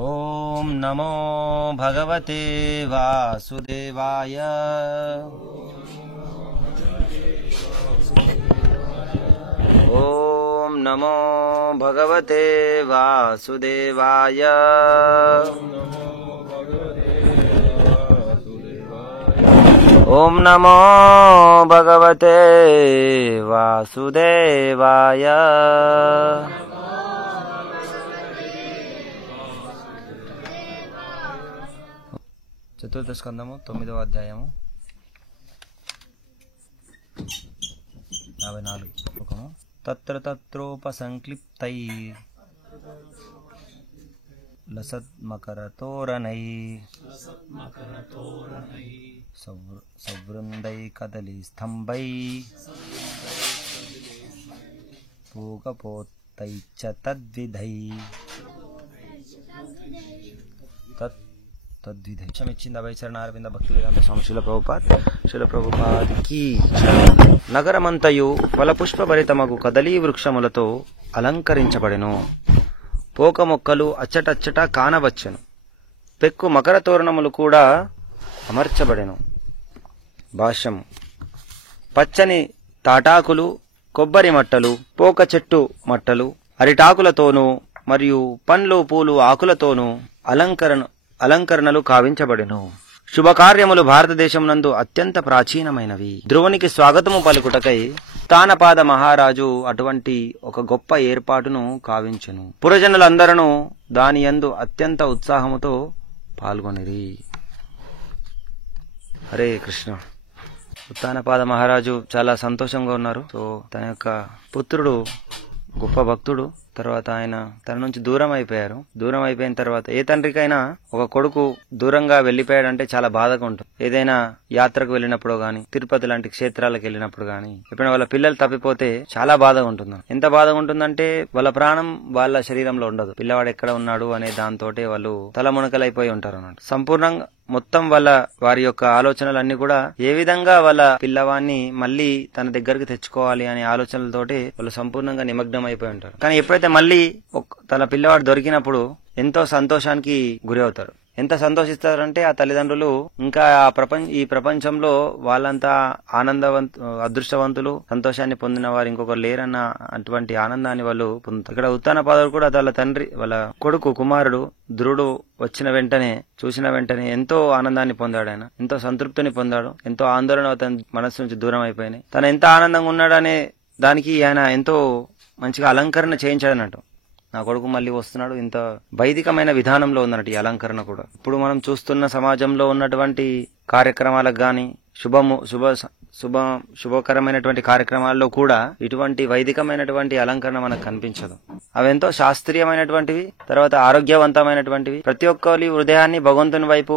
ఓం నమో భగవతే వాసుదేవాయ. ఓం నమో భగవతే వాసుదేవాయ. ఓం నమో భగవతే వాసుదేవాయ. చతుర్థ స్కందము 9వ అధ్యాయము 54 శ్లోకము. తత్ర తత్రోపసంక్లిప్తై లసత్మకరతోరణై సవృందై కదలి స్తంభై పూగపోతైచ్చ తద్విధై తద్విధై. ఇచ్చింది అభయచరణారవింద భక్తి వేదాంత స్వామి శిల ప్రభుపాదికి. నగరమంతయు ఫలపుష్పభరితమగు కదలీ వృక్షములతో అలంకరించబడెను. పోక మొక్కలు అచ్చటచ్చట కానవచ్చెను. పెక్కు మకర తోరణములు కూడా అమర్చబడెను. భాష్యం. పచ్చని తాటాకులు, కొబ్బరి మట్టలు, పోక చెట్టు మట్టలు, అరిటాకులతోనూ మరియు పండ్లు పూలు ఆకులతోనూ అలంకరణలు కావించబడెను. శుభకార్యములు భారతదేశం నందు అత్యంత ప్రాచీనమైనవి. ధ్రువునికి స్వాగతము పలుకుటకై తానపాద మహారాజు అటువంటి ఒక గొప్ప ఏర్పాటును కావించెను. పురజనులందరూ దాని యందు అత్యంత ఉత్సాహముతో పాల్గొనిరి. హరే కృష్ణ. ఉత్తానపాద మహారాజు చాలా సంతోషంగా ఉన్నారు. సో తన యొక్క పుత్రుడు గొప్ప భక్తుడు. తర్వాత ఆయన తన నుంచి దూరం అయిపోయారు. దూరం అయిపోయిన తర్వాత ఏ తండ్రికైనా ఒక కొడుకు దూరంగా వెళ్లిపోయాడంటే చాలా బాధగా ఉంటుంది. ఏదైనా యాత్రకు వెళ్ళినప్పుడు గాని, తిరుపతి లాంటి క్షేత్రాలకు వెళ్ళినప్పుడు గాని, ఎప్పుడైనా వాళ్ళ పిల్లలు తప్పిపోతే చాలా బాధగా ఉంటుంది. ఎంత బాధగా ఉంటుందంటే వాళ్ళ ప్రాణం వాళ్ళ శరీరంలో ఉండదు. పిల్లవాడు ఎక్కడ ఉన్నాడు అనే దాంతోటే వాళ్ళు తలమునకలైపోయి ఉంటారు అన్నట్టు. సంపూర్ణంగా మొత్తం వారి యొక్క ఆలోచనలన్నీ కూడా ఏ విధంగా వాళ్ళ పిల్లవాన్ని మళ్ళీ తన దగ్గరికి తెచ్చుకోవాలి అనే ఆలోచనలతోటి వాళ్ళు సంపూర్ణంగా నిమగ్నం అయిపోయి ఉంటారు. కానీ ఎప్పుడైతే మళ్ళీ తన పిల్లవాడు దొరికినప్పుడు ఎంతో సంతోషానికి గురి అవుతారు. ఎంత సంతోషిస్తారంటే ఆ తల్లిదండ్రులు ఇంకా ఈ ప్రపంచంలో వాళ్ళంతా అదృష్టవంతులు, సంతోషాన్ని పొందిన వారు ఇంకొకరు లేరన్న అటువంటి ఆనందాన్ని వాళ్ళు పొందుతారు. ఇక్కడ ఉత్తానపాదుడు కూడా వాళ్ళ తండ్రి, వాళ్ళ కొడుకు, కుమారుడు ధ్రువుడు చూసిన వెంటనే ఎంతో ఆనందాన్ని పొందాడు. ఆయన ఎంతో సంతృప్తిని పొందాడు. ఎంతో ఆందోళన తన మనస్సు నుంచి దూరం అయిపోయినాయి. తను ఎంత ఆనందంగా ఉన్నాడనే దానికి ఆయన ఎంతో మంచిగా అలంకరణ చేయించాడన్నట్టు. నా కొడుకు మళ్ళీ వస్తున్నాడు. ఇంత వైదికమైన విధానంలో ఉందన్నట్టు ఈ అలంకరణ కూడా. ఇప్పుడు మనం చూస్తున్న సమాజంలో ఉన్నటువంటి కార్యక్రమాలకు గాని, శుభకరమైనటువంటి కార్యక్రమాల్లో కూడా ఇటువంటి వైదికమైనటువంటి అలంకరణ మనకు కనిపించదు. అవెంతో శాస్త్రీయమైనటువంటివి, తర్వాత ఆరోగ్యవంతమైనటువంటివి, ప్రతి ఒక్కరి హృదయాన్ని భగవంతుని వైపు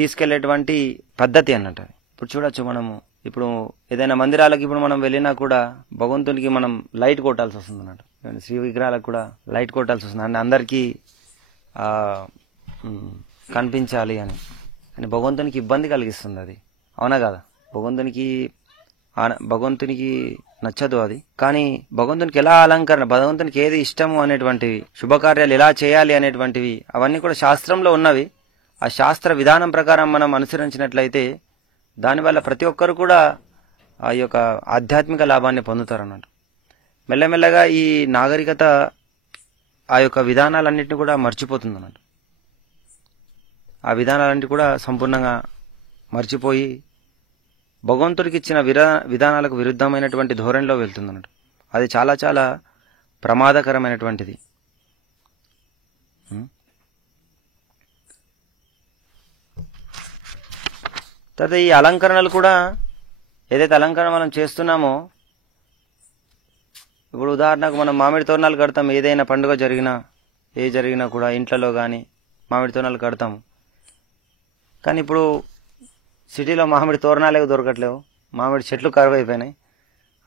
తీసుకెళ్లేటువంటి పద్ధతి అన్నట్టు. ఇప్పుడు చూడొచ్చు, మనము ఇప్పుడు ఏదైనా మందిరాలకు ఇప్పుడు మనం వెళ్ళినా కూడా భగవంతునికి మనం లైట్ కొట్టాల్సి వస్తుంది అన్నట్టు. శ్రీ విగ్రహాలకు కూడా లైట్ కొట్టాల్సి వస్తుంది అంటే అందరికీ కనిపించాలి అని. కానీ భగవంతునికి ఇబ్బంది కలిగిస్తుంది అది. అవునా కదా? భగవంతునికి నచ్చదు అది. కానీ భగవంతునికి ఎలా అలంకరణ, భగవంతునికి ఏది ఇష్టము అనేటువంటివి, శుభకార్యాలు ఎలా చేయాలి అనేటువంటివి అవన్నీ కూడా శాస్త్రంలో ఉన్నవి. ఆ శాస్త్ర విధానం ప్రకారం మనం అనుసరించినట్లయితే దానివల్ల ప్రతి ఒక్కరు కూడా ఆ యొక్క ఆధ్యాత్మిక లాభాన్ని పొందుతారు అన్నట్టు. మెల్లమెల్లగా ఈ నాగరికత ఆ యొక్క విధానాలన్నింటినీ కూడా మర్చిపోతుంది అన్నట్టు. ఆ విధానాలన్నింటి కూడా సంపూర్ణంగా మర్చిపోయి భగవంతుడికి ఇచ్చిన విధానాలకు విరుద్ధమైనటువంటి ధోరణిలో వెళ్తుంది అన్నట్టు. అది చాలా చాలా ప్రమాదకరమైనటువంటిది. తర్వాత ఈ అలంకరణలు కూడా, ఏదైతే అలంకరణ మనం చేస్తున్నామో, ఇప్పుడు ఉదాహరణకు మనం మామిడి తోరణాలు కడతాం. ఏదైనా పండుగ జరిగినా కూడా ఇంట్లో కానీ మామిడి తోరణాలు కడతాము. కానీ ఇప్పుడు సిటీలో మామిడి తోరణాలే దొరకట్లేవు, మామిడి చెట్లు కరువు అయిపోయినాయి.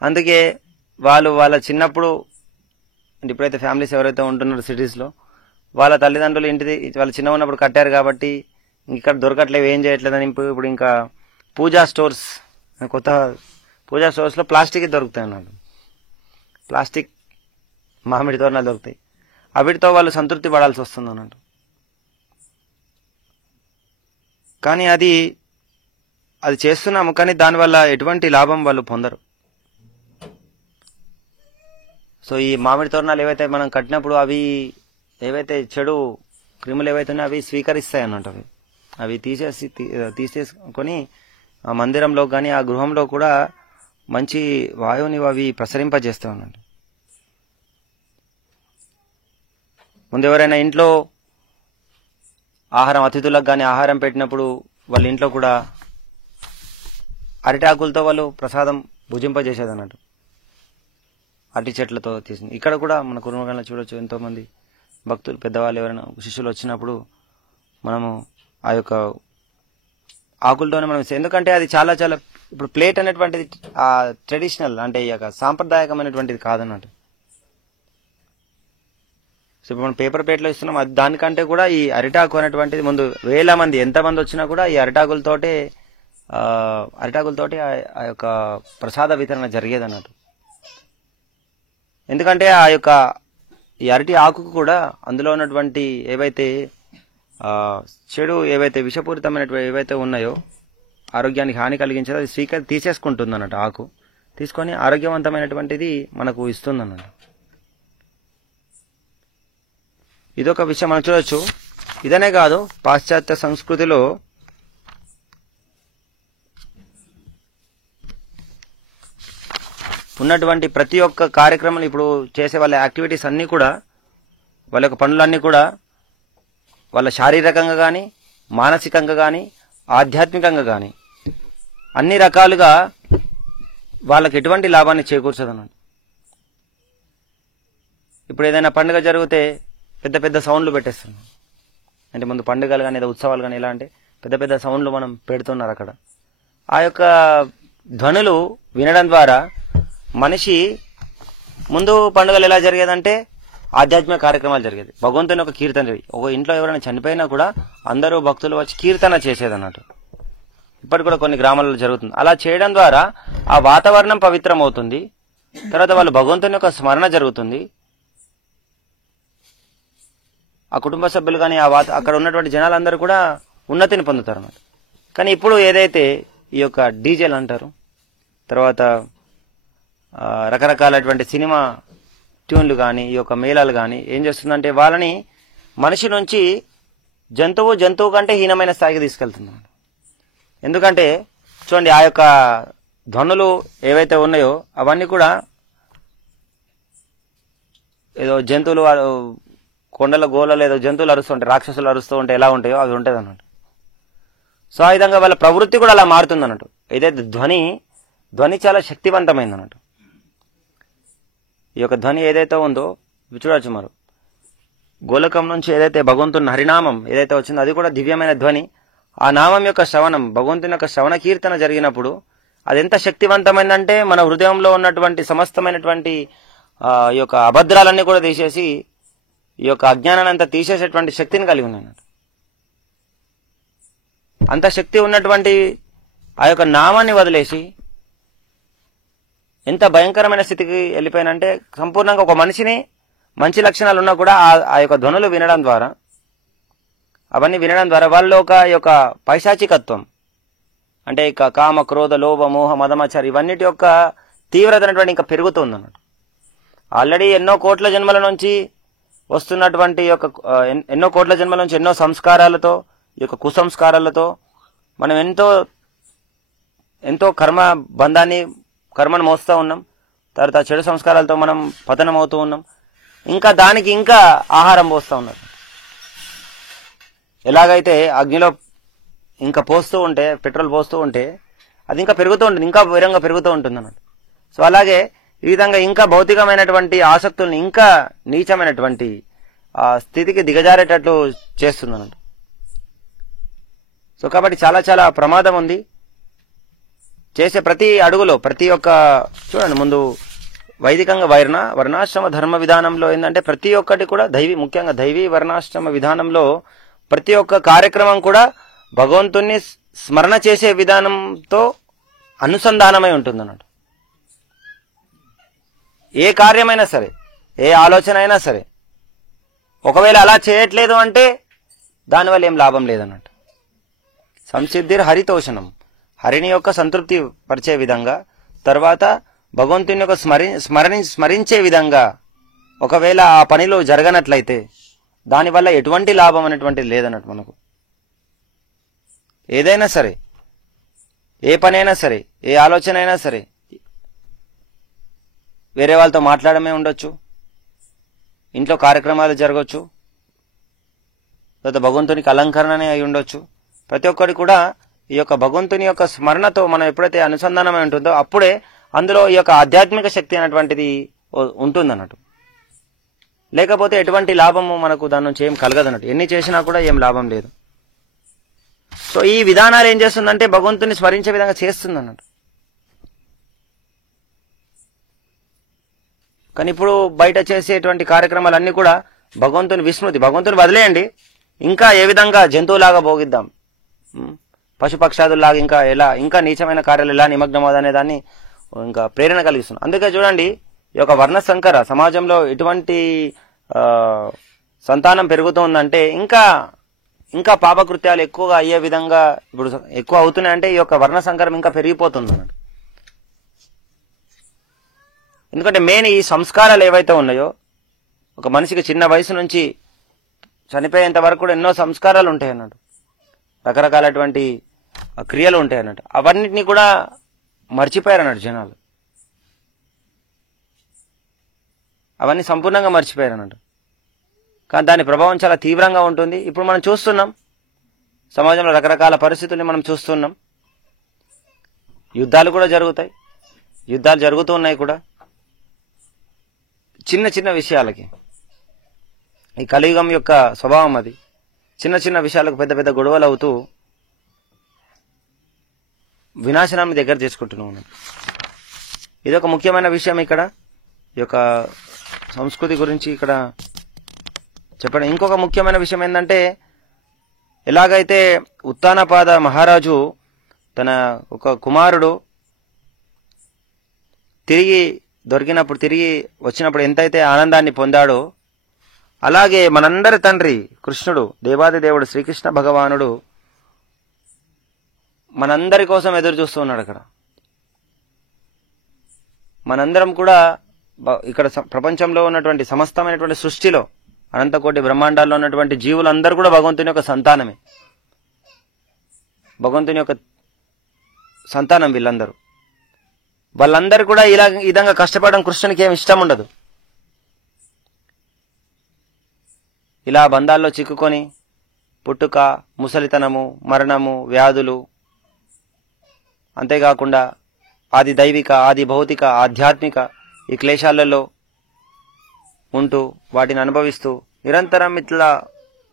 అందుకే వాళ్ళ చిన్నప్పుడు, అంటే ఇప్పుడైతే ఫ్యామిలీస్ ఎవరైతే ఉంటున్నారో సిటీస్లో, వాళ్ళ తల్లిదండ్రులు వాళ్ళు చిన్న ఉన్నప్పుడు కట్టారు కాబట్టి ఇక్కడ దొరకట్లేవు, ఏం చేయట్లేదని ఇప్పుడు ఇంకా పూజా స్టోర్స్, కొత్త పూజా స్టోర్స్లో ప్లాస్టిక్ దొరుకుతాయి అన్నాడు. ప్లాస్టిక్ మామిడి తోరణాలు దొరుకుతాయి. వీటితో వాళ్ళు సంతృప్తి పడాల్సి వస్తుంది అన్నట్టు. కానీ అది చేస్తున్నాము, కానీ దానివల్ల ఎటువంటి లాభం వాళ్ళు పొందరు. సో ఈ మామిడి తోరణాలు ఏవైతే మనం కట్టినప్పుడు అవి ఏవైతే చెడు క్రిములు ఏవైతే ఉన్నాయో అవి స్వీకరిస్తాయి అన్నట్టు. అవి తీసేసుకొని ఆ మందిరంలో కానీ ఆ గృహంలో కూడా మంచి వాయువుని అవి ప్రసరింపజేస్తాయి అన్నట్టు. ముందు ఎవరైనా ఇంట్లో ఆహారం అతిథులకు కానీ ఆహారం పెట్టినప్పుడు వాళ్ళ ఇంట్లో కూడా అరిటాకులతో వాళ్ళు ప్రసాదం భుజింపజేసేది అన్నట్టు, అరటి చెట్లతో తీసింది. ఇక్కడ కూడా మన కుటుంబంలో చూడొచ్చు, ఎంతో మంది భక్తులు పెద్దవాళ్ళు ఎవరైనా శిష్యులు వచ్చినప్పుడు మనము ఆ యొక్క ఆకులతోనే మనం ఎందుకంటే అది చాలా చాలా ఇప్పుడు ప్లేట్ అనేటువంటిది ఆ ట్రెడిషనల్ అంటే ఈ యొక్క సాంప్రదాయకమైనటువంటిది కాదన్నట్టు. సో ఇప్పుడు మనం పేపర్ ప్లేట్లో ఇస్తున్నాం, అది దానికంటే కూడా ఈ అరిటాకు అనేటువంటిది ముందు వేల మంది ఎంతమంది వచ్చినా కూడా ఈ అరిటాకులతోటి ఆ యొక్క ప్రసాద వితరణ జరిగేది అన్నట్టు. ఎందుకంటే ఆ యొక్క ఈ అరటి ఆకుకు కూడా అందులో ఉన్నటువంటి ఏవైతే చెడు ఏవైతే విషపూరితమైనటువంటి ఏవైతే ఉన్నాయో ఆరోగ్యానికి హాని కలిగించేదో అది తీసేసుకుంటుంది అన్నట్టు. ఆకు తీసుకొని ఆరోగ్యవంతమైనటువంటిది మనకు ఇస్తుంది అన్నట్టు. ఇదొక విషయం మనం చూడొచ్చు. ఇదనే కాదు, పాశ్చాత్య సంస్కృతిలో ఉన్నటువంటి ప్రతి ఒక్క కార్యక్రమం ఇప్పుడు చేసే వాళ్ళ యాక్టివిటీస్ అన్నీ కూడా వాళ్ళ యొక్క పనులన్నీ కూడా వాళ్ళ శారీరకంగా కానీ మానసికంగా కానీ ఆధ్యాత్మికంగా కానీ అన్ని రకాలుగా వాళ్ళకి ఎటువంటి లాభాన్ని చేకూర్చదన్నట్టు. ఇప్పుడు ఏదైనా పండుగ జరిగితే పెద్ద పెద్ద సౌండ్లు పెట్టేస్తున్నాం. అంటే ముందు పండుగలు కానీ ఏదో ఉత్సవాలు కానీ ఎలా అంటే పెద్ద పెద్ద సౌండ్లు మనం పెడుతున్నారు. అక్కడ ఆ యొక్క ధ్వనులు వినడం ద్వారా మనిషి ముందు పండుగలు ఎలా జరిగేదంటే ఆధ్యాత్మిక కార్యక్రమాలు జరిగేది, భగవంతుని ఒక కీర్తన జరిగేది. ఒక ఇంట్లో ఎవరైనా చనిపోయినా కూడా అందరూ భక్తులు వచ్చి కీర్తన చేసేదన్నట్టు. ఇప్పటి కూడా కొన్ని గ్రామాలలో జరుగుతుంది. అలా చేయడం ద్వారా ఆ వాతావరణం పవిత్రం అవుతుంది. తర్వాత వాళ్ళు భగవంతుని యొక్క స్మరణ జరుగుతుంది. ఆ కుటుంబ సభ్యులు కానీ అక్కడ ఉన్నటువంటి జనాలందరూ కూడా ఉన్నతిని పొందుతారు అన్నమాట. కానీ ఇప్పుడు ఏదైతే ఈ యొక్క డీజేలు అంటారు, తర్వాత రకరకాలైనటువంటి సినిమా ట్యూన్లు కానీ ఈ యొక్క మేళాలు కానీ ఏం చేస్తుందంటే వాళ్ళని మనిషి నుంచి జంతువు కంటే హీనమైన స్థాయికి తీసుకెళ్తుంది. ఎందుకంటే చూడండి, ఆ యొక్క ధ్వనులు ఏవైతే ఉన్నాయో అవన్నీ కూడా ఏదో జంతువులు కొండల గోళలు ఏదో జంతువులు అరుస్తూ ఉంటాయి, రాక్షసులు అరుస్తూ ఉంటే ఎలా ఉంటాయో అవి ఉంటుంది అన్నట్టు. సో ఆ విధంగా వాళ్ళ ప్రవృత్తి కూడా అలా మారుతుంది అన్నట్టు. ఏదైతే ధ్వని చాలా శక్తివంతమైంది అన్నట్టు. ఈ యొక్క ధ్వని ఏదైతే ఉందో చూడొచ్చు మరి గోలకం నుంచి ఏదైతే భగవంతుని హరినామం ఏదైతే వచ్చిందో అది కూడా దివ్యమైన ధ్వని. ఆ నామం యొక్క శ్రవణం, భగవంతుని యొక్క శ్రవణ కీర్తన జరిగినప్పుడు అది ఎంత శక్తివంతమైందంటే మన హృదయంలో ఉన్నటువంటి సమస్తమైనటువంటి ఈ యొక్క అభద్రాలన్నీ కూడా తీసేసి ఈ యొక్క అజ్ఞానాన్ని అంతా తీసేసేటువంటి శక్తిని కలిగి ఉన్నాయి. అంత శక్తి ఉన్నటువంటి ఆ యొక్క నామాన్ని వదిలేసి ఎంత భయంకరమైన స్థితికి వెళ్ళిపోయినంటే సంపూర్ణంగా ఒక మనిషిని మంచి లక్షణాలు ఉన్నా కూడా ఆ యొక్క ధ్వనులు వినడం ద్వారా అవన్నీ వినడం ద్వారా వాళ్ళు ఒక యొక్క పైశాచికత్వం అంటే ఇక కామ క్రోధ లోభ మోహ మదమాచారి ఇవన్నిటి యొక్క తీవ్రత అనేటువంటి ఇంకా పెరుగుతుంది అన్నట్టు. ఆల్రెడీ ఎన్నో కోట్ల జన్మల నుంచి వస్తున్నటువంటి యొక్క ఎన్నో కోట్ల జన్మల నుంచి ఎన్నో సంస్కారాలతో ఈ యొక్క కుసంస్కారాలతో మనం ఎంతో కర్మను మోస్తూ ఉన్నాం. తర్వాత చెడు సంస్కారాలతో మనం పతనం అవుతూ ఉన్నాం. ఇంకా దానికి ఇంకా ఆహారం పోస్తూ ఉన్నారు. ఎలాగైతే అగ్నిలో ఇంకా పోస్తూ ఉంటే పెట్రోల్ పోస్తూ ఉంటే అది ఇంకా పెరుగుతూ ఉంటుంది, ఇంకా వేరంగా పెరుగుతూ ఉంటుంది అన్నట్టు. సో అలాగే ఈ విధంగా ఇంకా భౌతికమైనటువంటి ఆసక్తుల్ని ఇంకా నీచమైనటువంటి ఆ స్థితికి దిగజారేటట్లు చేస్తుంది. సో కాబట్టి చాలా చాలా ప్రమాదం ఉంది. చేసే ప్రతి అడుగులో ప్రతి ఒక్క చూడండి ముందు వైదికంగా వర్ణాశ్రమ ధర్మ విధానంలో ఏంటంటే ప్రతి ఒక్కటి కూడా ముఖ్యంగా దైవీ వర్ణాశ్రమ విధానంలో ప్రతి ఒక్క కార్యక్రమం కూడా భగవంతుణ్ణి స్మరణ చేసే విధానంతో అనుసంధానమై ఉంటుంది అన్నట్టు. ఏ కార్యమైనా సరే, ఏ ఆలోచన అయినా సరే ఒకవేళ అలా చేయట్లేదు అంటే దానివల్ల ఏం లాభం లేదన్నట్టు. సంసిద్ధిర్ హరితోషణం, హరిని యొక్క సంతృప్తి పరిచే విధంగా, తర్వాత భగవంతుని యొక్క స్మరించే విధంగా ఒకవేళ ఆ పనిలో జరగనట్లయితే దానివల్ల ఎటువంటి లాభం అనేటువంటిది లేదన్నట్టు. మనకు ఏదైనా సరే, ఏ పనైనా సరే, ఏ ఆలోచన అయినా సరే, వేరే వాళ్ళతో మాట్లాడమే ఉండొచ్చు, ఇంట్లో కార్యక్రమాలు జరగవచ్చు, లేదా భగవంతునికి అలంకరణనే అయి ఉండొచ్చు. ప్రతి ఒక్కటి కూడా ఈ యొక్క భగవంతుని యొక్క స్మరణతో మనం ఎప్పుడైతే అనుసంధానమై ఉంటుందో అప్పుడే అందులో ఈ యొక్క ఆధ్యాత్మిక శక్తి అనేటువంటిది ఉంటుందన్నట్టు. లేకపోతే ఎటువంటి లాభము మనకు దాని నుంచి ఏం కలగదన్నట్టు. ఎన్ని చేసినా కూడా ఏం లాభం లేదు. సో ఈ విధానాలు ఏం చేస్తుందంటే భగవంతుని స్మరించే విధంగా చేస్తుంది అన్నట్టు. కానీ ఇప్పుడు బయట చేసేటువంటి కార్యక్రమాలన్నీ కూడా భగవంతుని విస్మృతి. భగవంతుని వదిలేయండి, ఇంకా ఏ విధంగా జంతువులాగా భోగిద్దాం, పశుపక్షాదుల్లాగా ఇంకా నీచమైన కార్యాలు ఎలా నిమగ్నం అనే దాన్ని ఇంకా ప్రేరణ కలిగిస్తుంది. అందుకే చూడండి, ఈ యొక్క వర్ణ సంకర సమాజంలో ఎటువంటి సంతానం పెరుగుతూ ఉందంటే ఇంకా పాపకృత్యాలు ఎక్కువగా అయ్యే విధంగా ఇప్పుడు ఎక్కువ అవుతున్నాయంటే ఈ యొక్క వర్ణ సంకరం ఇంకా పెరిగిపోతుంది అన్నట్టు. ఎందుకంటే మెయిన్ ఈ సంస్కారాలు ఏవైతే ఉన్నాయో, ఒక మనిషికి చిన్న వయసు నుంచి చనిపోయేంత వరకు కూడా ఎన్నో సంస్కారాలు ఉంటాయి అన్నట్టు, రకరకాలటువంటి క్రియలు ఉంటాయి అన్నట్టు. అవన్నిటినీ కూడా మర్చిపోయారు అన్నట్టు జనాలు, అవన్నీ సంపూర్ణంగా మర్చిపోయారు అన్నట్టు. కానీ దాని ప్రభావం చాలా తీవ్రంగా ఉంటుంది. ఇప్పుడు మనం చూస్తున్నాం, సమాజంలో రకరకాల పరిస్థితుల్ని మనం చూస్తున్నాం. యుద్ధాలు కూడా జరుగుతాయి, యుద్ధాలు జరుగుతూ ఉన్నాయి కూడా చిన్న చిన్న విషయాలకి. ఈ కలియుగం యొక్క స్వభావం అది. చిన్న చిన్న విషయాలకు పెద్ద పెద్ద గొడవలు అవుతూ వినాశనాన్ని దగ్గర చేసుకుంటున్నాం. ఇది ఒక ముఖ్యమైన విషయం ఇక్కడ, ఈ యొక్క సంస్కృతి గురించి ఇక్కడ చెప్పండి. ఇంకొక ముఖ్యమైన విషయం ఏంటంటే, ఎలాగైతే ఉత్తానపాద మహారాజు తన ఒక కుమారుడు తిరిగి వచ్చినప్పుడు ఎంతైతే ఆనందాన్ని పొందాడో, అలాగే మనందరి తండ్రి కృష్ణుడు, దేవాది దేవుడు శ్రీకృష్ణ భగవానుడు మనందరి కోసం ఎదురు చూస్తూ ఉన్నాడు అక్కడ. మనందరం కూడా ఇక్కడ ప్రపంచంలో ఉన్నటువంటి సమస్తమైనటువంటి సృష్టిలో, అనంతకోటి బ్రహ్మాండాల్లో ఉన్నటువంటి జీవులందరూ కూడా భగవంతుని యొక్క సంతానమే, భగవంతుని యొక్క సంతానం వీళ్ళందరూ. వాళ్ళందరూ కూడా ఈ విధంగా కష్టపడడం కృష్ణునికి ఏమి ఇష్టం ఉండదు. ఇలా బంధాల్లో చిక్కుకొని పుట్టుక, ముసలితనము, మరణము, వ్యాధులు, అంతేకాకుండా ఆది దైవిక, ఆది భౌతిక, ఆధ్యాత్మిక ఈ క్లేశాలలో ఉంటూ వాటిని అనుభవిస్తూ నిరంతరం ఇట్లా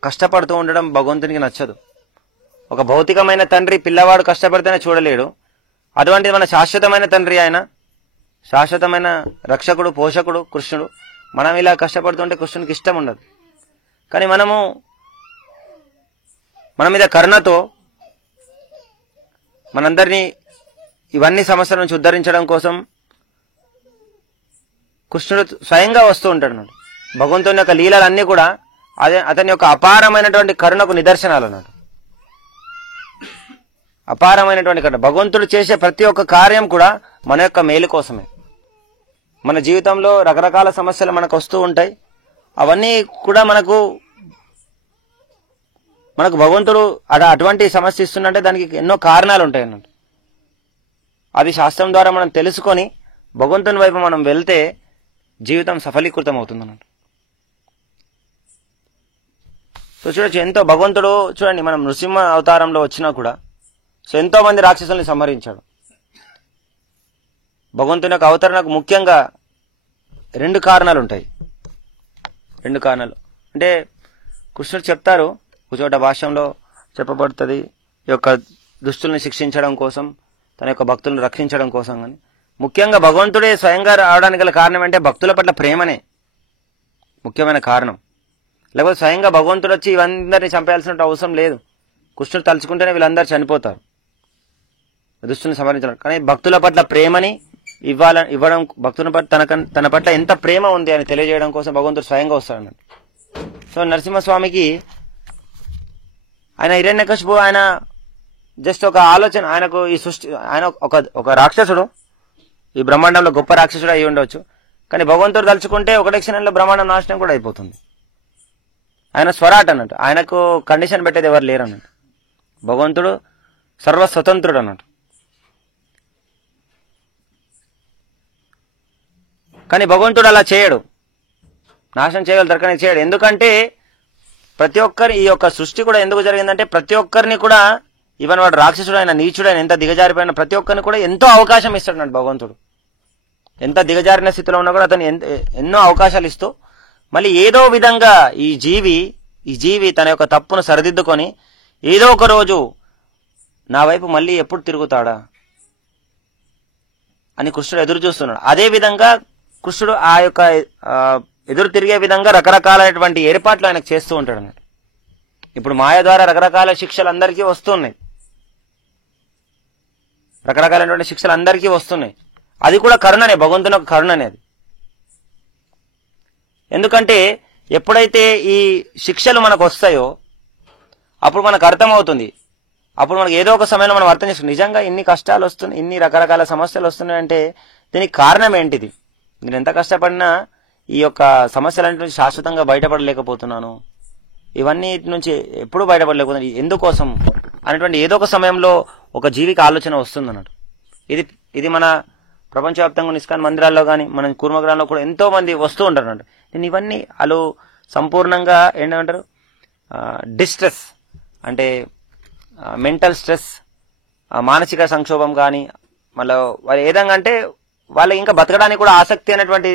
కష్టపడుతూ ఉండడం భగవంతునికి నచ్చదు. ఒక భౌతికమైన తండ్రి పిల్లవాడు కష్టపడితేనే చూడలేడు, అటువంటి మన శాశ్వతమైన తండ్రి, ఆయన శాశ్వతమైన రక్షకుడు, పోషకుడు కృష్ణుడు. మనం ఇలా కష్టపడుతుంటే కృష్ణునికి ఇష్టం ఉండదు. కానీ మన మీద కరుణతో మనందరినీ ఇవన్నీ సమస్యల నుంచి ఉద్ధరించడం కోసం కృష్ణుడు స్వయంగా వస్తూ ఉంటాడు. భగవంతుని యొక్క లీలలన్నీ కూడా అతని యొక్క అపారమైనటువంటి కరుణకు నిదర్శనాలు అన్నాడు. అపారమైనటువంటి కరుణ. భగవంతుడు చేసే ప్రతి ఒక్క కార్యం కూడా మన యొక్క మేలు కోసమే. మన జీవితంలో రకరకాల సమస్యలు మనకు వస్తూ ఉంటాయి. అవన్నీ కూడా మనకు భగవంతుడు అటువంటి సమస్య ఇస్తుందంటే దానికి ఎన్నో కారణాలు ఉంటాయి అన్నట్టు. అది శాస్త్రం ద్వారా మనం తెలుసుకొని భగవంతుని వైపు మనం వెళ్తే జీవితం సఫలీకృతం అవుతుంది అన్నట్టు. సో చూడొచ్చు, ఎంతో భగవంతుడు చూడండి, మనం నృసింహ అవతారంలో వచ్చినా కూడా సో ఎంతో మంది రాక్షసుల్ని సంహరించాడు. భగవంతుని యొక్క అవతరణకు ముఖ్యంగా రెండు కారణాలు ఉంటాయి. రెండు కారణాలు అంటే కృష్ణుడు చెప్తారు, కుచోట భాష్యంలో చెప్పబడుతుంది, ఈ యొక్క దుష్టుల్ని శిక్షించడం కోసం, తన యొక్క భక్తులను రక్షించడం కోసం. కానీ ముఖ్యంగా భగవంతుడే స్వయంగా రావడానికి గల కారణం అంటే భక్తుల పట్ల ప్రేమనే ముఖ్యమైన కారణం. లేకపోతే స్వయంగా భగవంతుడు వచ్చి ఇవందరినీ చంపేయాల్సిన అవసరం లేదు. కృష్ణుడు తలుచుకుంటేనే వీళ్ళందరూ చనిపోతారు దుష్టుని సంహరించడం. కానీ భక్తుల పట్ల ప్రేమని ఇవ్వడం, భక్తుల పట్ల తన పట్ల ఎంత ప్రేమ ఉంది అని తెలియజేయడం కోసం భగవంతుడు స్వయంగా వస్తాడు అన్నట్టు. సో నరసింహస్వామికి ఆయన హిరణ్యకశిపు ఆయన జస్ట్ ఒక ఆలోచన, ఆయనకు ఈ సృష్టి, ఆయన ఒక రాక్షసుడు, ఈ బ్రహ్మాండంలో గొప్ప రాక్షసుడు అయి ఉండవచ్చు. కానీ భగవంతుడు తలుచుకుంటే ఒకటే క్షణంలో బ్రహ్మాండం నాశనం కూడా అయిపోతుంది. ఆయన స్వరాట్ అన్నట్టు, ఆయనకు కండిషన్ పెట్టేది ఎవరు లేరు అన్నట్టు. భగవంతుడు సర్వస్వతంత్రుడు అన్నట్టు. కానీ భగవంతుడు అలా చేయడు, నాశనం చేయగలుగుతారు కానీ చేయడు. ఎందుకంటే ప్రతి ఒక్కరి ఈ యొక్క సృష్టి కూడా ఎందుకు జరిగిందంటే ప్రతి ఒక్కరిని కూడా, ఈవెన్ వాడు రాక్షసుడైన నీచుడైన ఎంత దిగజారిపోయిన ప్రతి ఒక్కరిని కూడా ఎంతో అవకాశం ఇస్తాడు అన్నట్టు భగవంతుడు. ఎంత దిగజారిన స్థితిలో ఉన్నా కూడా అతను ఎన్నో అవకాశాలు ఇస్తూ మళ్ళీ ఏదో విధంగా ఈ జీవి తన యొక్క తప్పును సరిదిద్దుకొని ఏదో ఒక రోజు నా వైపు మళ్ళీ ఎప్పుడు తిరుగుతాడా అని కృష్ణుడు ఎదురు చూస్తున్నాడు. అదే విధంగా కృష్ణుడు ఆ యొక్క ఎదురు తిరిగే విధంగా రకరకాలైనటువంటి ఏర్పాట్లు ఆయనకు చేస్తూ ఉంటాడు అన్నట్టు. ఇప్పుడు మాయ ద్వారా రకరకాల శిక్షలు అందరికీ వస్తున్నాయి, రకరకాలైనటువంటి శిక్షలు అందరికీ వస్తున్నాయి. అది కూడా కరుణనే, భగవంతుని యొక్క కరుణ అనేది. ఎందుకంటే ఎప్పుడైతే ఈ శిక్షలు మనకు వస్తాయో అప్పుడు మనకు అర్థమవుతుంది, అప్పుడు మనకు ఏదో ఒక సమయంలో మనం అర్థం చేసుకుంటాం, నిజంగా ఇన్ని కష్టాలు వస్తున్నాయి, ఇన్ని రకరకాల సమస్యలు వస్తున్నాయంటే దీనికి కారణం ఏంటిది, నేను ఎంత కష్టపడినా ఈ యొక్క సమస్యలన్నిటి నుంచి శాశ్వతంగా బయటపడలేకపోతున్నాను, ఇవన్నీ నుంచి ఎప్పుడూ బయటపడలేకపోతున్నాను, ఎందుకోసం అనేటువంటి ఏదో ఒక సమయంలో ఒక జీవికి ఆలోచన వస్తుంది అన్నట్టు. ఇది మన ప్రపంచవ్యాప్తంగా ఇస్కాన్ మందిరాల్లో కానీ మన కూర్మగ్రామంలో కూడా ఎంతో మంది వస్తూ ఉంటారు అన్నట్టు. నేను ఇవన్నీ వాళ్ళు సంపూర్ణంగా ఏంటంటారు, డిస్ట్రెస్ అంటే మెంటల్ స్ట్రెస్, మానసిక సంక్షోభం కానీ, మళ్ళీ వాళ్ళు ఏ విధంగా అంటే వాళ్ళకి ఇంకా బతకడానికి కూడా ఆసక్తి అనేటువంటి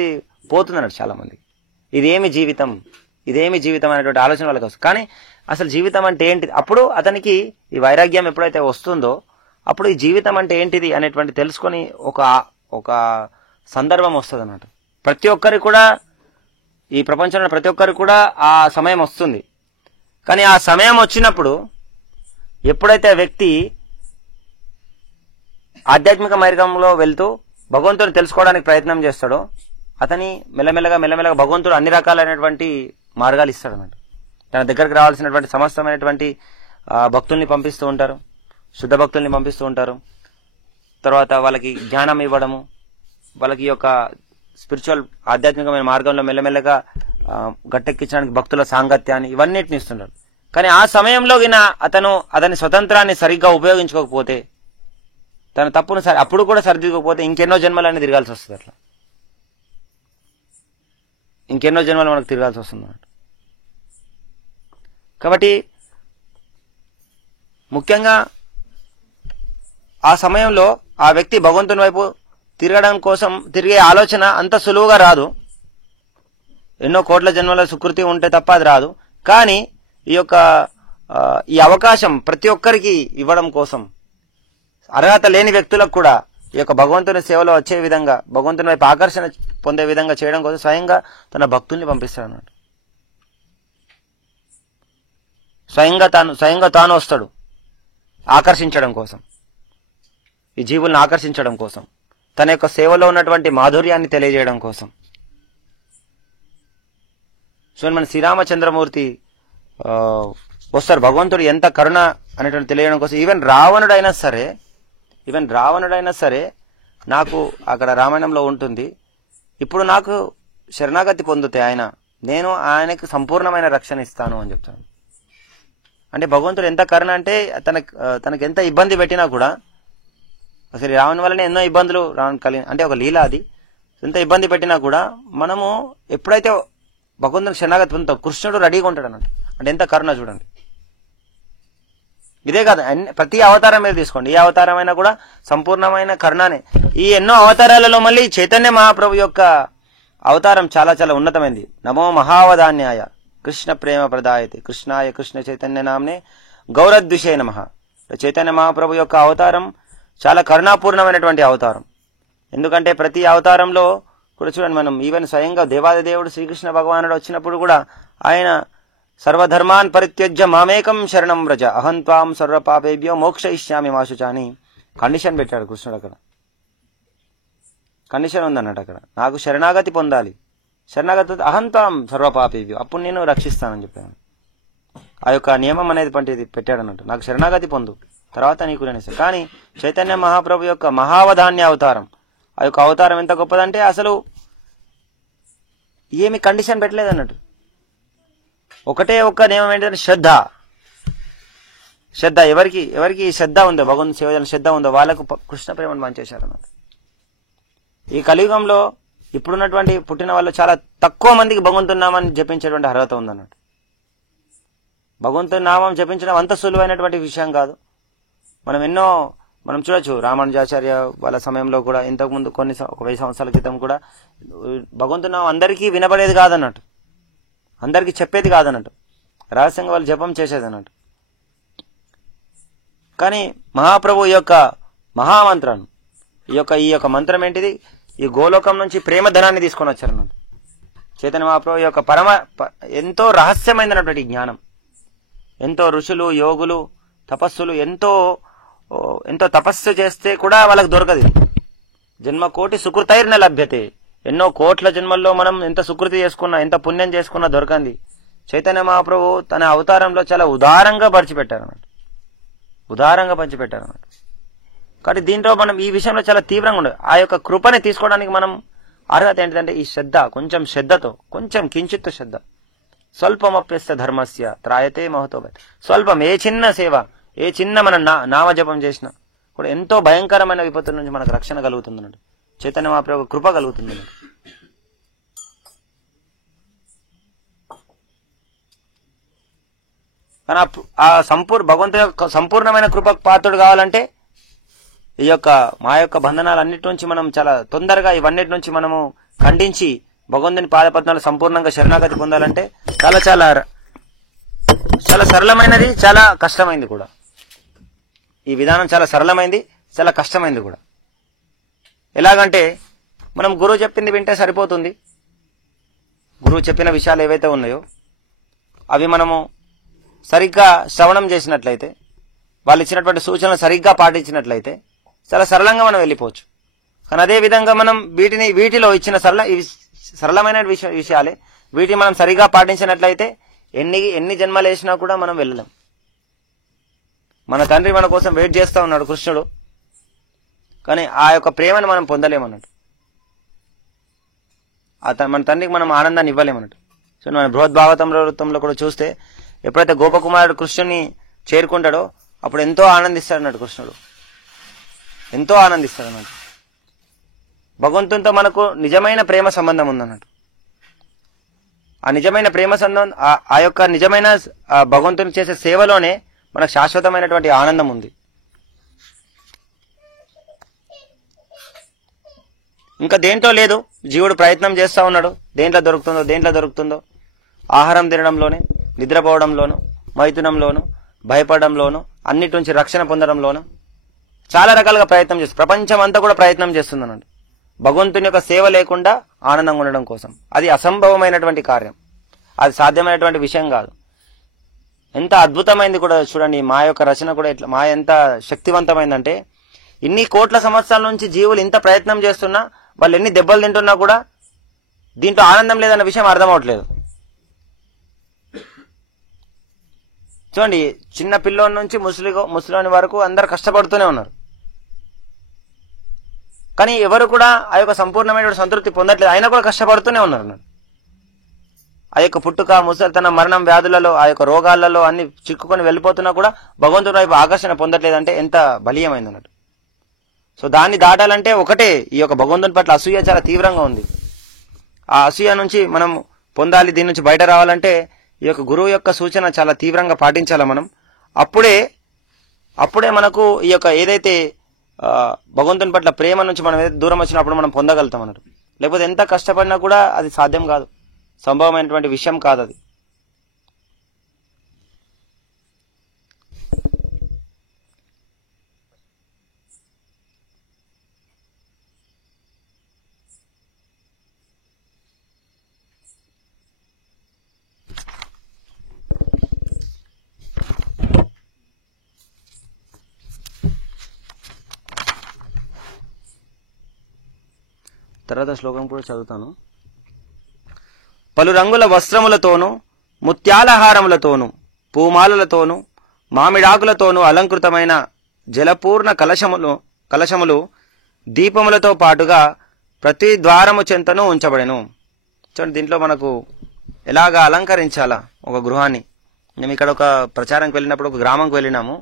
పోతుంది అన్నట్టు చాలా మంది. ఇదేమి జీవితం అనేటువంటి ఆలోచన వాళ్ళకి వస్తుంది. కానీ అసలు జీవితం అంటే ఏంటిది, అప్పుడు అతనికి ఈ వైరాగ్యం ఎప్పుడైతే వస్తుందో అప్పుడు ఈ జీవితం అంటే ఏంటిది అనేటువంటి తెలుసుకొని ఒక సందర్భం వస్తుంది అన్నట్టు. ప్రతి ఒక్కరికి కూడా ఈ ప్రపంచంలో ప్రతి ఒక్కరికి కూడా ఆ సమయం వస్తుంది. కానీ ఆ సమయం వచ్చినప్పుడు ఎప్పుడైతే ఆ వ్యక్తి ఆధ్యాత్మిక మార్గంలో వెళ్తూ భగవంతుని తెలుసుకోవడానికి ప్రయత్నం చేస్తాడో అతని మెల్లమెల్లగా భగవంతుడు అన్ని రకాలైనటువంటి మార్గాలు ఇస్తాడు అన్నట్టు. తన దగ్గరికి రావాల్సినటువంటి సమస్తమైనటువంటి భక్తుల్ని పంపిస్తూ ఉంటారు, శుద్ధ భక్తుల్ని పంపిస్తూ ఉంటారు. తర్వాత వాళ్ళకి జ్ఞానం ఇవ్వడము, వాళ్ళకి యొక్క స్పిరిచువల్ ఆధ్యాత్మికమైన మార్గంలో మెల్లమెల్లగా గట్టెక్కించడానికి భక్తుల సాంగత్యాన్ని ఇవన్నిటిని ఇస్తుంటారు. కానీ ఆ సమయంలో అతని స్వతంత్రాన్ని సరిగ్గా ఉపయోగించుకోకపోతే, తన తప్పును అప్పుడు కూడా సరిదిద్దుకోకపోతే ఇంకెన్నో జన్మలన్నీ తిరగాల్సి వస్తుంది. అట్లా ఇంకెన్నో జన్మలు మనకు తిరగాల్సి వస్తుంది అన్నట్టు. కాబట్టి ముఖ్యంగా ఆ సమయంలో ఆ వ్యక్తి భగవంతుని వైపు తిరగడం కోసం తిరిగే ఆలోచన అంత సులువుగా రాదు. ఎన్నో కోట్ల జన్మల సుకృతి ఉంటే తప్ప అది రాదు. కానీ ఈ అవకాశం ప్రతి ఒక్కరికి ఇవ్వడం కోసం, అర్హత లేని వ్యక్తులకు కూడా ఈ యొక్క భగవంతుని సేవలో వచ్చే విధంగా, భగవంతుని వైపు ఆకర్షణ పొందే విధంగా చేయడం కోసం స్వయంగా తన భక్తుల్ని పంపిస్తాడు అన్నట్టు. స్వయంగా తాను వస్తాడు ఆకర్షించడం కోసం, ఈ జీవుల్ని ఆకర్షించడం కోసం, తన యొక్క సేవలో ఉన్నటువంటి మాధుర్యాన్ని తెలియజేయడం కోసం. సో మన శ్రీరామచంద్రమూర్తి వస్తారు, భగవంతుడు ఎంత కరుణ అనేటువంటి తెలియడం కోసం. ఈవెన్ రావణుడైనా సరే నాకు అక్కడ రామాయణంలో ఉంటుంది, ఇప్పుడు నాకు శరణాగతి పొందితే నేను ఆయనకు సంపూర్ణమైన రక్షణ ఇస్తాను అని చెప్తాను. అంటే భగవంతుడు ఎంత కరుణ అంటే తనకి ఎంత ఇబ్బంది పెట్టినా కూడా, అసలు రావణ్ వల్లనే ఎన్నో ఇబ్బందులు అంటే ఒక లీల అది, ఎంత ఇబ్బంది పెట్టినా కూడా మనము ఎప్పుడైతే భగవంతుని శరణాగతి పొందుతాం కృష్ణుడు రెడీగా ఉంటాడు అన్నట్టు. అంటే ఎంత కరుణ చూడండి. ఇదే కాదు, ప్రతి అవతారం మీరు తీసుకోండి, ఏ అవతారం అయినా కూడా సంపూర్ణమైన కరుణనే. ఈ ఎన్నో అవతారాలలో మళ్ళీ చైతన్య మహాప్రభు యొక్క అవతారం చాలా చాలా ఉన్నతమైంది. నమో మహావధాన్యాయ కృష్ణ ప్రేమ ప్రదాయతే కృష్ణాయ కృష్ణ చైతన్య నామ్నే గౌరద్విషే నమః. చైతన్య మహాప్రభు యొక్క అవతారం చాలా కరుణాపూర్ణమైనటువంటి అవతారం. ఎందుకంటే ప్రతి అవతారంలో కూడా చూడండి, మనం ఈవెన్ స్వయంగా దేవాది దేవుడు శ్రీకృష్ణ భగవానుడు వచ్చినప్పుడు కూడా ఆయన సర్వధర్మాన్ పరిత్యజ్య మామేకం శరణం వ్రజ అహం త్వాం సర్వపాపేభ్యో మోక్షయిష్యామి మా శుచా అని కండిషన్ పెట్టాడు కృష్ణుడు. అక్కడ కండిషన్ ఉందన్నట్టు, అక్కడ నాకు శరణాగతి పొందాలి, శరణాగతి అహం త్వాం సర్వపాపేభ్యో, అప్పుడు నేను రక్షిస్తానని చెప్పాను. ఆ యొక్క నియమం అనేది పెట్టాడు అన్నట్టు, నాకు శరణాగతి పొందు, తర్వాత నీకు నేనిస్తాను. కానీ చైతన్య మహాప్రభు యొక్క మహావధాన్య అవతారం, ఆ యొక్క అవతారం ఎంత గొప్పదంటే అసలు ఏమి కండిషన్ పెట్టలేదు అన్నట్టు. ఒకటే ఒక్క నియమం ఏంటంటే శ్రద్ధ. శ్రద్ధ ఎవరికి శ్రద్ధ ఉందో, భగవంతుని సేవ చేయాలని శ్రద్ధ ఉందో వాళ్ళకు కృష్ణ ప్రేమను పంచేశారు అన్నట్టు. ఈ కలియుగంలో ఇప్పుడున్నటువంటి పుట్టిన వాళ్ళు చాలా తక్కువ మందికి భగవంతుని నామాన్ని జపించేటువంటి అర్హత ఉందన్నట్టు. భగవంతుని నామం జపించడం అంత సులువైనటువంటి విషయం కాదు. మనం చూడొచ్చు, రామానుజాచార్య వాళ్ళ సమయంలో కూడా, ఇంతకుముందు ఒక 1000 సంవత్సరాల క్రితం కూడా భగవంతుని నామం అందరికీ వినపడేది కాదన్నట్టు, అందరికీ చెప్పేది కాదన్నట్టు, రహస్యంగా వాళ్ళు జపం చేసేది అన్నట్టు. కానీ మహాప్రభు యొక్క మహామంత్రాన్ని, ఈ యొక్క మంత్రం ఏంటిది, ఈ గోలోకం నుంచి ప్రేమ ధనాన్ని తీసుకొని వచ్చారు అన్నట్టు. చైతన్య మహాప్రభు యొక్క ఎంతో రహస్యమైనటువంటి జ్ఞానం, ఎంతో ఋషులు, యోగులు, తపస్సులు ఎంతో తపస్సు చేస్తే కూడా వాళ్ళకి దొరకదు. జన్మ కోటి సుకృతైర్న లభ్యతే, ఎన్నో కోట్ల జన్మల్లో మనం ఎంత సుకృతి చేసుకున్నా, ఎంత పుణ్యం చేసుకున్నా దొరకంది. చైతన్య మహాప్రభు తన అవతారంలో చాలా ఉదారంగా పంచిపెట్టారు అన్నట్టు. కాబట్టి దీంట్లో మనం ఈ విషయంలో చాలా తీవ్రంగా ఉండదు. ఆ యొక్క కృపని తీసుకోవడానికి మనం అర్హత ఏంటంటే ఈ శ్రద్ధ, కొంచెం శ్రద్ధతో, కొంచెం కించిత్ శ్రద్ధ. స్వల్పమప్యస్య ధర్మస్య త్రాయతే మహతో. స్వల్పం, ఏ చిన్న సేవ, ఏ చిన్న మన నామజపం చేసినా కూడా ఎంతో భయంకరమైన విపత్తుల నుంచి మనకు రక్షణ కలుగుతుంది. చైతన్య మహాప్రభు కృప కలుగుతుంది. కానీ ఆ భగవంతుని యొక్క సంపూర్ణమైన కృపకు పాత్రుడు కావాలంటే మా యొక్క బంధనాలన్నిటి నుంచి మనం చాలా తొందరగా ఇవన్నిటి నుంచి మనము ఖండించి భగవంతుని పాదపద్మాలు సంపూర్ణంగా శరణాగతి పొందాలంటే చాలా చాలా చాలా సరళమైనది, చాలా కష్టమైంది కూడా. ఈ విధానం చాలా సరళమైంది, చాలా కష్టమైంది కూడా. ఎలాగంటే మనం గురువు చెప్పింది వింటే సరిపోతుంది. గురువు చెప్పిన విషయాలు ఏవైతే ఉన్నాయో అవి మనము సరిగ్గా శ్రవణం చేసినట్లయితే, వాళ్ళు ఇచ్చినటువంటి సూచనలు సరిగ్గా పాటించినట్లయితే చాలా సరళంగా మనం వెళ్ళిపోవచ్చు. కానీ అదే విధంగా మనం వీటిలో ఇచ్చిన సరళమైన విషయాలే వీటిని మనం సరిగ్గా పాటించినట్లయితే ఎన్ని జన్మలు వేసినా కూడా మనం వెళ్ళలేం. మన తండ్రి మన కోసం వెయిట్ చేస్తూ ఉన్నాడు కృష్ణుడు, కానీ ఆ యొక్క ప్రేమను మనం పొందలేమన్నట్టు. మన తండ్రికి మనం ఆనందాన్ని ఇవ్వలేమన్నట్టు. సో మన బృహద్భాగవతంలో కూడా చూస్తే ఎప్పుడైతే గోపకుమారుడు కృష్ణుని చేరుకుంటాడో అప్పుడు ఎంతో ఆనందిస్తాడు అన్నట్టు. కృష్ణుడు ఎంతో ఆనందిస్తాడు అన్నట్టు. భగవంతునితో మనకు నిజమైన ప్రేమ సంబంధం ఉందన్నట్టు. ఆ నిజమైన ప్రేమ సంబంధం, ఆ యొక్క నిజమైన భగవంతుని చేసే సేవలోనే మనకు శాశ్వతమైనటువంటి ఆనందం ఉంది. ఇంకా దేంట్లో లేదు. జీవుడు ప్రయత్నం చేస్తూ ఉన్నాడు, దేంట్లో దొరుకుతుందో ఆహారం తినడంలోనే, నిద్రపోవడంలోను, మైథునంలోను, భయపడంలోను, అన్నిటి నుంచి రక్షణ పొందడంలోను చాలా రకాలుగా ప్రయత్నం చేస్తుంది. ప్రపంచం అంతా కూడా ప్రయత్నం చేస్తుంది అన్నట్టు భగవంతుని యొక్క సేవ లేకుండా ఆనందంగా ఉండడం కోసం. అది అసంభవమైనటువంటి కార్యం, అది సాధ్యమైనటువంటి విషయం కాదు. ఎంత అద్భుతమైంది కూడా చూడండి. మా యొక్క రచన కూడా ఎంత శక్తివంతమైందంటే, ఇన్ని కోట్ల సంవత్సరాల నుంచి జీవులు ఇంత ప్రయత్నం చేస్తున్నా, వాళ్ళు ఎన్ని దెబ్బలు తింటున్నా కూడా దీంట్లో ఆనందం లేదన్న విషయం అర్థం అవట్లేదు. చూడండి, చిన్న పిల్లోని నుంచి ముసలోని వరకు అందరు కష్టపడుతూనే ఉన్నారు. కానీ ఎవరు కూడా ఆ యొక్క సంపూర్ణమైన సంతృప్తి పొందట్లేదు, అయినా కూడా కష్టపడుతూనే ఉన్నారు. ఆ యొక్క పుట్టుక, ముసలితనం, మరణం, వ్యాధులలో, ఆ యొక్క రోగాలలో అన్ని చిక్కుకొని వెళ్ళిపోతున్నా కూడా భగవంతుడి వైపు ఆకర్షణ పొందట్లేదంటే ఎంత బలీయమైంది అన్నట్టు. సో దాన్ని దాటాలంటే ఒకటే, ఈ యొక్క భగవంతుని పట్ల అసూయ చాలా తీవ్రంగా ఉంది. ఆ అసూయ నుంచి మనం పొందాలి, దీని నుంచి బయట రావాలంటే ఈ యొక్క గురువు యొక్క సూచన చాలా తీవ్రంగా పాటించాలి మనం. అప్పుడే మనకు ఈ యొక్క ఏదైతే భగవంతుని పట్ల ప్రేమ నుంచి మనం ఏదైతే దూరం వచ్చినప్పుడు మనం పొందగలుగుతాం అన్నట్టు. లేకపోతే ఎంత కష్టపడినా కూడా అది సాధ్యం కాదు, సంభవమైనటువంటి విషయం కాదు అది. తర్వాత శ్లోకం కూడా చదువుతాను. పలు రంగుల వస్త్రములతోనూ, ముత్యాలహారములతోనూ, పూమాలలతోనూ, మామిడాకులతోనూ అలంకృతమైన జలపూర్ణ కలశములు దీపములతో పాటుగా ప్రతి ద్వారము చెంతను ఉంచబడెను. చూడండి, దీంట్లో మనకు ఎలాగా అలంకరించాలా ఒక గృహాన్ని. మేము ఇక్కడ ఒక ప్రచారంకి వెళ్ళినప్పుడు ఒక గ్రామంకి వెళ్ళినాము.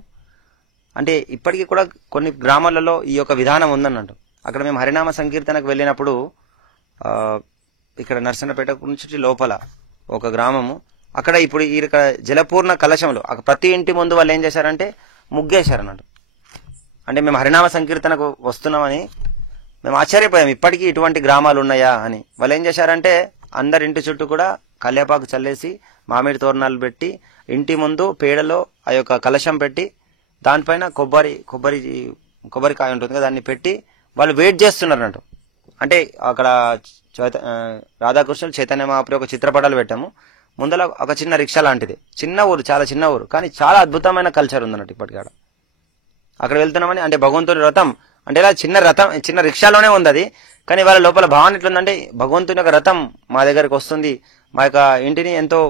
అంటే ఇప్పటికీ కూడా కొన్ని గ్రామాలలో ఈ యొక్క విధానం ఉందన్నట్టు. అక్కడ మేము హరినామ సంకీర్తనకు వెళ్ళినప్పుడు ఇక్కడ నర్సన్నపేట నుంచి లోపల ఒక గ్రామము, అక్కడ ఇప్పుడు ఈ జలపూర్ణ కలశములు ప్రతి ఇంటి ముందు వాళ్ళు ఏం చేశారంటే ముగ్గేశారన్నట్టు. అంటే మేము హరినామ సంకీర్తనకు వస్తున్నామని మేము ఆశ్చర్యపోయాం, ఇప్పటికీ ఇటువంటి గ్రామాలు ఉన్నాయా అని. వాళ్ళు ఏం చేశారంటే అందరి ఇంటి చుట్టూ కూడా కల్లేపాకు చల్లేసి మామిడి తోరణాలు పెట్టి ఇంటి ముందు పేడలో ఆ యొక్క కలశం పెట్టి దానిపైన కొబ్బరికాయ ఉంటుంది కదా, దాన్ని పెట్టి వాళ్ళు వెయిట్ చేస్తున్నారు అన్నట్టు. అంటే అక్కడ రాధాకృష్ణులు చైతన్య మహాప్రభు ఒక చిత్రపటాలు పెట్టాము. ముందర ఒక చిన్న రిక్షా లాంటిది, చిన్న ఊరు, చాలా చిన్న ఊరు, కానీ చాలా అద్భుతమైన కల్చర్ ఉందన్నట్టు ఇప్పటికాడ. అక్కడ వెళ్తున్నామని అంటే భగవంతుని రథం అంటే ఇలా చిన్న రిక్షాలోనే ఉంది అది. కానీ వాళ్ళ లోపల భావన ఎట్లుందంటే భగవంతుని యొక్క రథం మా దగ్గరికి వస్తుంది, మా యొక్క ఇంటిని ఎంతో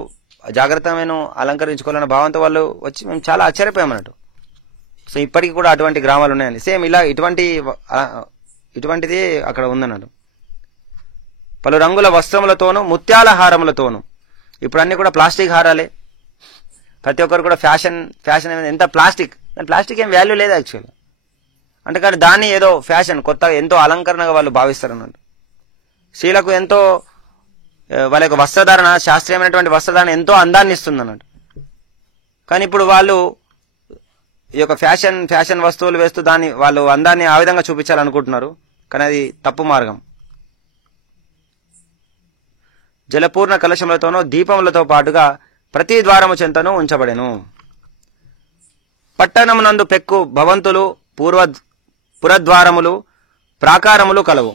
జాగ్రత్తమైన అలంకరించుకోవాలన్న భావంతో వాళ్ళు వచ్చి మేము చాలా ఆశ్చర్యపోయామన్నట్టు. సో ఇప్పటికీ కూడా అటువంటి గ్రామాలు ఉన్నాయండి. సేమ్ ఇలా ఇటువంటిది అక్కడ ఉందన్నట్టు. పలు రంగుల వస్త్రములతోనూ ముత్యాల హారములతోనూ. ఇప్పుడు అన్ని కూడా ప్లాస్టిక్ హారాలే, ప్రతి ఒక్కరు కూడా ఫ్యాషన్ ఎంత ప్లాస్టిక్ ఏం వాల్యూ లేదు యాక్చువల్గా. అంటే కానీ దాన్ని ఏదో ఫ్యాషన్ కొత్తగా ఎంతో అలంకరణగా వాళ్ళు భావిస్తారు అన్నట్టు. స్త్రీలకు ఎంతో వాళ్ళ యొక్క వస్త్రధారణ, శాస్త్రీయమైనటువంటి వస్త్రధారణ ఎంతో అందాన్ని ఇస్తుంది అన్నట్టు. కానీ ఇప్పుడు వాళ్ళు ఈ యొక్క ఫ్యాషన్ వస్తువులు వేస్తూ దాన్ని వాళ్ళు అందాన్ని ఆ విధంగా చూపించాలనుకుంటున్నారు, కానీ అది తప్పు మార్గం. జలపూర్ణ కలశములతోనూ దీపములతో పాటుగా ప్రతి ద్వారము చెంతను ఉంచబడెను. పట్టణమునందు పెక్కు భవంతులు, పురద్వారములు, ప్రాకారములు కలవు.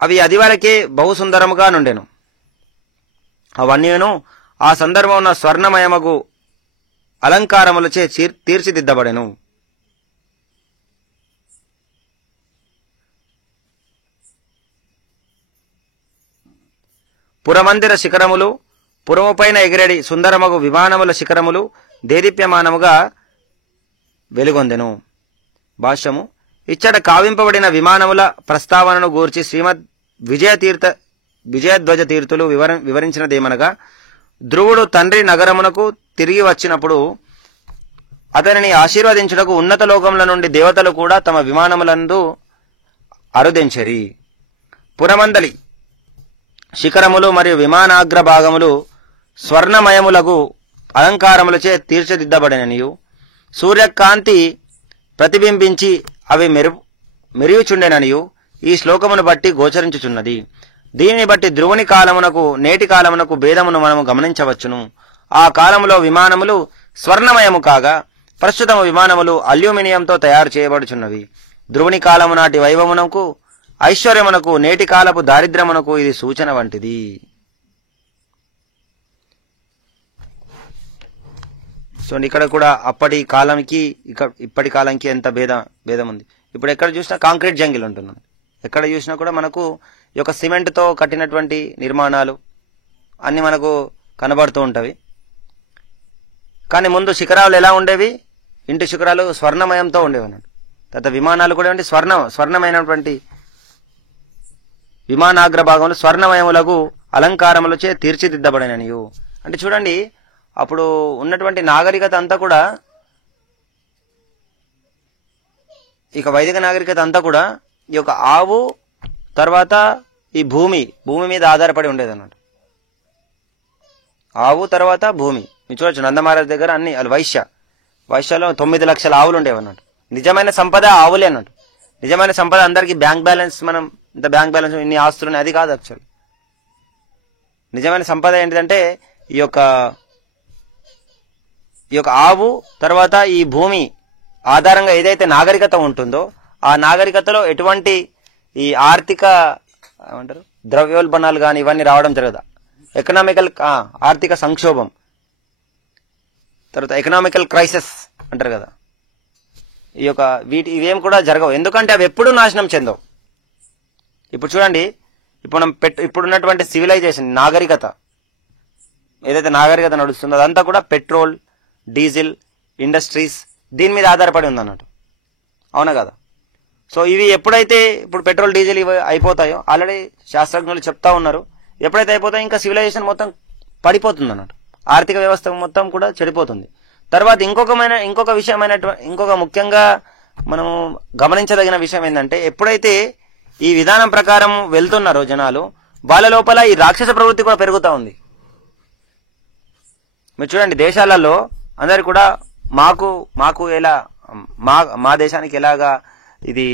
అవి అదివరకే బహుసుందరముగా నుండెను. అవన్నీను ఆ సందర్భమున స్వర్ణమయమగు అలంకారములచే తీర్చిదిద్దబడెను. పురమందిర శిఖరములు, పురముపైన ఎగిరెడి సుందరమగు విమానముల శిఖరములు దేదీప్యమానముగా వెలుగొందెను. భాష్యము: ఇచ్చట కావింపబడిన విమానముల ప్రస్తావనను గూర్చి శ్రీమద్ విజయధ్వజ తీర్థులు వివరించినదేమనగా, ధ్రువుడు తండ్రి నగరమునకు తిరిగి వచ్చినప్పుడు అతనిని ఆశీర్వదించుటకు ఉన్నత లోకముల నుండి దేవతలు కూడా తమ విమానములందు అరుదించరి. పురమందలి శిఖరములు మరియు విమానాగ్ర భాగములు స్వర్ణమయములకు అలంకారములచే తీర్చిదిద్దబడిననియు, సూర్యకాంతి ప్రతిబింబించి అవి మెరియుచుండెననియు ఈ శ్లోకమును బట్టి గోచరించుచున్నది. దీనిని బట్టి ధ్రువుని కాలమునకు నేటి కాలమునకు భేదమును మనము గమనించవచ్చును. ఆ కాలములో విమానములు స్వర్ణమయము కాగా ప్రస్తుతము విమానములు అల్యూమినియంతో తయారు చేయబడుచున్నవి. ధ్రువుని కాలము నాటి వైభవమునకు, ఐశ్వర్యమునకు, నేటి కాలపు దారిద్ర్యమునకు ఇది సూచన వంటిది. సో ఇక్కడ కూడా అప్పటి కాలానికి ఇప్పటి కాలానికి ఎంత భేదం ఉంది. ఇప్పుడు ఎక్కడ చూసినా కాంక్రీట్ జంగిల్ ఉంటున్నాం, ఎక్కడ చూసినా కూడా మనకు ఈ యొక్క సిమెంట్తో కట్టినటువంటి నిర్మాణాలు అన్ని మనకు కనబడుతూ ఉంటవి. కానీ ముందు శిఖరాలు ఎలా ఉండేవి? ఇంటి శిఖరాలు స్వర్ణమయంతో ఉండేవి అన్నట్టు. తర్వాత విమానాలు కూడా స్వర్ణమైనటువంటి విమానాగ్ర భాగంలో స్వర్ణమయములకు అలంకారములచే తీర్చిదిద్దబడిననియు. అంటే చూడండి, అప్పుడు ఉన్నటువంటి నాగరికత అంతా కూడా, ఇక వైదిక నాగరికత అంతా కూడా ఈ యొక్క ఆవు తర్వాత ఈ భూమి మీద ఆధారపడి ఉండేది అన్నట్టు. ఆవు తర్వాత భూమి. మీరు చూడొచ్చు నందమహారాజ్ దగ్గర అన్ని వైశ్యలో 9 లక్షల ఆవులు ఉండేవి అన్నట్టు. నిజమైన సంపద ఆవులే అన్నట్టు. నిజమైన సంపద అందరికీ బ్యాంక్ బ్యాలెన్స్, మనం ఇంత బ్యాంక్ బ్యాలెన్స్ ఇన్ని ఆస్తులు అది కాదు యాక్చువల్. నిజమైన సంపద ఏంటిదంటే ఈ యొక్క ఆవు తర్వాత ఈ భూమి ఆధారంగా ఏదైతే నాగరికత ఉంటుందో ఆ నాగరికతలో ఎటువంటి ఈ ఆర్థిక ద్రవ్యోల్బణాలు కానీ ఇవన్నీ రావడం జరగదు. ఆర్థిక సంక్షోభం, తర్వాత ఎకనామికల్ క్రైసిస్ అంటారు కదా, ఇవేం కూడా జరగవు. ఎందుకంటే అవి ఎప్పుడూ నాశనం చెందవు. ఇప్పుడు చూడండి, ఇప్పుడున్నటువంటి సివిలైజేషన్ నాగరికత ఏదైతే నాగరికత నడుస్తుందో అదంతా కూడా పెట్రోల్, డీజిల్, ఇండస్ట్రీస్, దీని మీద ఆధారపడి ఉందన్నట్టు. అవునా కదా? సో ఇవి ఎప్పుడైతే ఇప్పుడు పెట్రోల్ డీజిల్ ఇవి అయిపోతాయో, ఆల్రెడీ శాస్త్రజ్ఞులు చెప్తా ఉన్నారు, ఎప్పుడైతే అయిపోతాయో ఇంకా సివిలైజేషన్ మొత్తం పడిపోతుంది అన్నట్టు, ఆర్థిక వ్యవస్థ మొత్తం కూడా చెడిపోతుంది. తర్వాత ఇంకొక విషయమైనటువంటి ఇంకొక ముఖ్యంగా మనం గమనించదగిన విషయం ఏంటంటే, ఎప్పుడైతే ఈ విధానం ప్రకారం వెళ్తున్నారో జనాలు, వాళ్ళ లోపల ఈ రాక్షస ప్రవృత్తి కూడా పెరుగుతూ ఉంది. మీరు చూడండి, దేశాలలో అందరు కూడా మాకు ఎలా మా దేశానికి ఎలాగా ఇది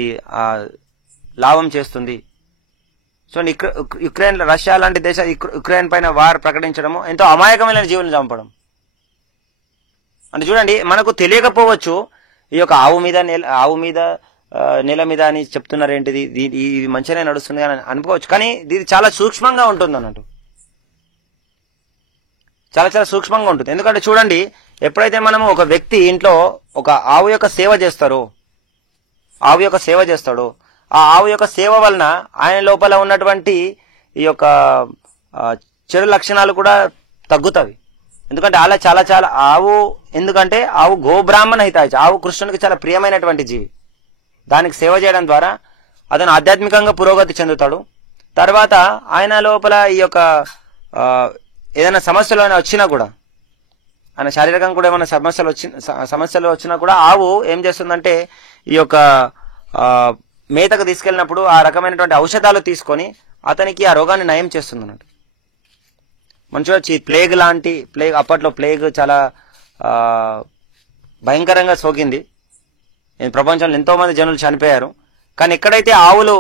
లాభం చేస్తుంది. సో యుక్రెయిన్, రష్యా లాంటి దేశాలు యుక్రెయిన్ పైన వార్ ప్రకటించడము, ఎంతో అమాయకమైన జీవులను చంపడం. అంటే చూడండి, మనకు తెలియకపోవచ్చు ఈ యొక్క ఆవు మీద నేల మీద అని చెప్తున్నారు ఏంటిది, ఇది మంచిగానే నడుస్తుంది అని అనుకోవచ్చు. కానీ ఇది చాలా సూక్ష్మంగా ఉంటుంది అన్నట్టు, చాలా చాలా సూక్ష్మంగా ఉంటుంది. ఎందుకంటే చూడండి, ఎప్పుడైతే మనము ఒక వ్యక్తి ఇంట్లో ఒక ఆవు యొక్క సేవ చేస్తాడో, ఆ ఆవు యొక్క సేవ వలన ఆయన లోపల ఉన్నటువంటి ఈ యొక్క చెడు లక్షణాలు కూడా తగ్గుతాయి. ఎందుకంటే అలా చాలా చాలా ఎందుకంటే ఆవు గోబ్రాహ్మణ హితాయి, ఆవు కృష్ణునికి చాలా ప్రియమైనటువంటి జీవి. దానికి సేవ చేయడం ద్వారా అతను ఆధ్యాత్మికంగా పురోగతి చెందుతాడు. తర్వాత ఆయన లోపల ఈ యొక్క ఏదైనా సమస్యలు వచ్చినా కూడా, ఆయన శారీరకంగా కూడా ఏమైనా సమస్యలు వచ్చినా కూడా ఆవు ఏం చేస్తుందంటే, ఈ యొక్క మేతకు తీసుకెళ్ళినప్పుడు ఆ రకమైనటువంటి ఔషధాలు తీసుకొని అతనికి ఆ రోగాన్ని నయం చేస్తుంది అన్నట్టు. మనం చూడొచ్చు, ఈ ప్లేగ్ అప్పట్లో ప్లేగ్ చాలా భయంకరంగా సోకింది. ప్రపంచంలో ఎంతో మంది జనులు చనిపోయారు. కానీ ఎక్కడైతే ఆవులు,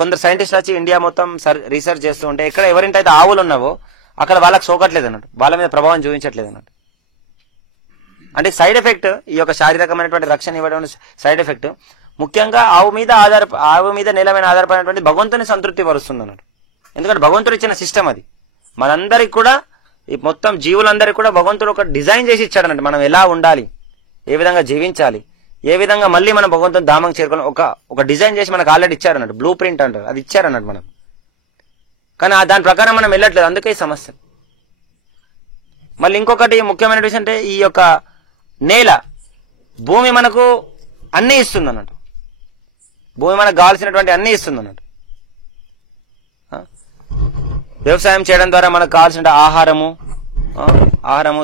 కొందరు సైంటిస్టులు వచ్చి ఇండియా మొత్తం రీసెర్చ్ చేస్తూ ఉంటే, ఎవరింటైతే ఆవులు ఉన్నావో అక్కడ వాళ్ళకి సోకట్లేదు అన్నట్టు, వాళ్ళ మీద ప్రభావం చూపించట్లేదు అన్నట్టు. అంటే సైడ్ ఎఫెక్ట్, ఈ యొక్క శారీరకమైనటువంటి రక్షణ ఇవ్వడం సైడ్ ఎఫెక్ట్ ముఖ్యంగా ఆవు మీద నేల మీద ఆధారపడినటువంటి భగవంతుని సంతృప్తి పరుస్తుంది అన్నట్టు. ఎందుకంటే భగవంతుడు ఇచ్చిన సిస్టమ్ అది. మనందరికి కూడా, ఈ మొత్తం జీవులందరికీ కూడా భగవంతుడు ఒక డిజైన్ చేసి ఇచ్చాడన్నట్టు. మనం ఎలా ఉండాలి, ఏ విధంగా జీవించాలి, ఏ విధంగా మళ్ళీ మనం భగవంతుని ధామం చేరుకోవాలి, ఒక డిజైన్ చేసి మనకు ఆల్రెడీ ఇచ్చారన్నట్టు. బ్లూ ప్రింట్ అంటారు, అది ఇచ్చారన్నట్టు మనం. కానీ దాని ప్రకారం మనం వెళ్ళట్లేదు, అందుకే ఈ సమస్య. మళ్ళీ ఇంకొకటి ముఖ్యమైన విషయం అంటే, ఈ యొక్క నేల, భూమి మనకు అన్నీ ఇస్తుంది అన్నట్టు. భూమి మనకు కావాల్సినటువంటి అన్నీ ఇస్తుంది అన్నట్టు. వ్యవసాయం చేయడం ద్వారా మనకు కావాల్సిన ఆహారము,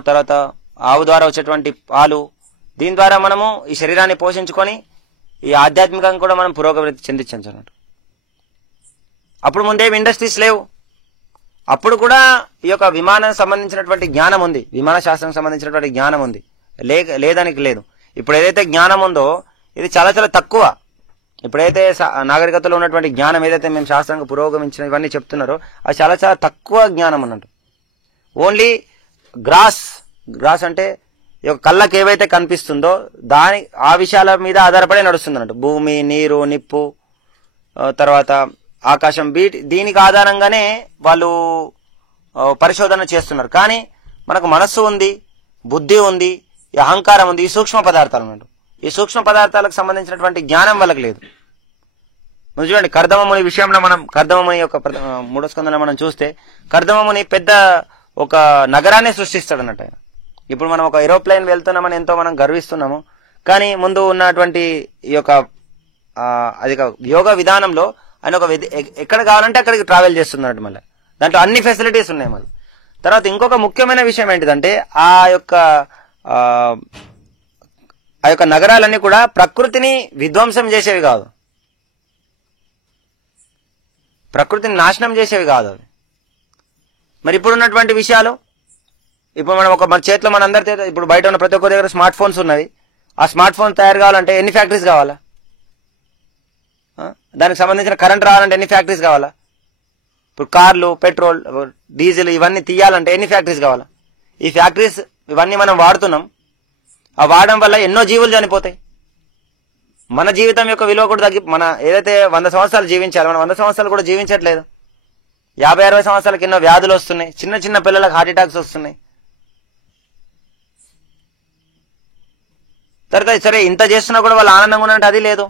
తర్వాత ఆవు ద్వారా వచ్చేటువంటి పాలు, దీని ద్వారా మనము ఈ శరీరాన్ని పోషించుకొని ఈ ఆధ్యాత్మికంగా కూడా మనం పురోగతి చెందించవచ్చు అన్నట్టు. అప్పుడు ముందేమి ఇండస్ట్రీస్ లేవు. అప్పుడు కూడా ఈ యొక్క విమానం సంబంధించినటువంటి జ్ఞానం ఉంది, విమాన శాస్త్రం సంబంధించినటువంటి జ్ఞానం ఉంది, లేదానికి లేదు. ఇప్పుడు ఏదైతే జ్ఞానం ఉందో ఇది చాలా చాలా తక్కువ. ఇప్పుడైతే నాగరికతలో ఉన్నటువంటి జ్ఞానం ఏదైతే మేము శాస్త్రంగా పురోగమించిన ఇవన్నీ చెప్తున్నారో అది చాలా చాలా తక్కువ జ్ఞానం అన్నట్టు. ఓన్లీ గ్రాస్ అంటే ఈ యొక్క కళ్ళకి ఏవైతే కనిపిస్తుందో ఆ విషయాల మీద ఆధారపడి నడుస్తుంది అన్నట్టు. భూమి, నీరు, నిప్పు, తర్వాత ఆకాశం, దీనికి ఆధారంగానే వాళ్ళు పరిశోధన చేస్తున్నారు. కానీ మనకు మనస్సు ఉంది, బుద్ధి ఉంది, ఈ అహంకారం ఉంది, ఈ సూక్ష్మ పదార్థాలు అన్నట్టు. ఈ సూక్ష్మ పదార్థాలకు సంబంధించినటువంటి జ్ఞానం వాళ్ళకి లేదు. మనం చూడండి, కర్దమముని విషయంలో మనం కర్దమముని యొక్క 3వ స్కందంలో మనం చూస్తే, కర్దమముని పెద్ద ఒక నగరాన్ని సృష్టిస్తాడు అన్నట్టు ఆయన. ఇప్పుడు మనం ఒక ఏరోప్లేన్ వెళ్తున్నామని ఎంతో మనం గర్విస్తున్నాము. కానీ ముందు ఉన్నటువంటి ఈ యొక్క అది యోగ విధానంలో ఆయన ఎక్కడ కావాలంటే అక్కడికి ట్రావెల్ చేస్తున్నట్టు. మళ్ళీ దాంట్లో అన్ని ఫెసిలిటీస్ ఉన్నాయి. మళ్ళీ తర్వాత ఇంకొక ముఖ్యమైన విషయం ఏంటిదంటే, ఆ యొక్క నగరాలన్నీ కూడా ప్రకృతిని విధ్వంసం చేసేవి కాదు, ప్రకృతిని నాశనం చేసేవి కాదు అవి. మరి ఇప్పుడు ఉన్నటువంటి విషయాలు, ఇప్పుడు మనం మన చేతిలో మనందరి ఇప్పుడు బయట ఉన్న ప్రతి ఒక్కరి దగ్గర స్మార్ట్ ఫోన్స్ ఉన్నవి. ఆ స్మార్ట్ ఫోన్ తయారు కావాలంటే ఎన్ని ఫ్యాక్టరీస్ కావాలా? దానికి సంబంధించిన కరెంట్ రావాలంటే ఎన్ని ఫ్యాక్టరీస్ కావాలా? ఇప్పుడు కార్లు, పెట్రోల్, డీజిల్ ఇవన్నీ తీయాలంటే ఎన్ని ఫ్యాక్టరీస్ కావాలా? ఈ ఫ్యాక్టరీస్ ఇవన్నీ మనం వాడుతున్నాం. ఆ వాడడం వల్ల ఎన్నో జీవులు చనిపోతాయి. మన జీవితం యొక్క విలువ కూడా మన ఏదైతే 100 సంవత్సరాలు జీవించాలి, మనం 100 సంవత్సరాలు కూడా జీవించట్లేదు. 50-60 సంవత్సరాలకి ఎన్నో వ్యాధులు వస్తున్నాయి. చిన్న చిన్న పిల్లలకు హార్ట్ అటాక్స్ వస్తున్నాయి. తర్వాత సరే ఇంత చేస్తున్నా కూడా వాళ్ళు ఆనందంగా ఉన్నట్టు అది లేదు,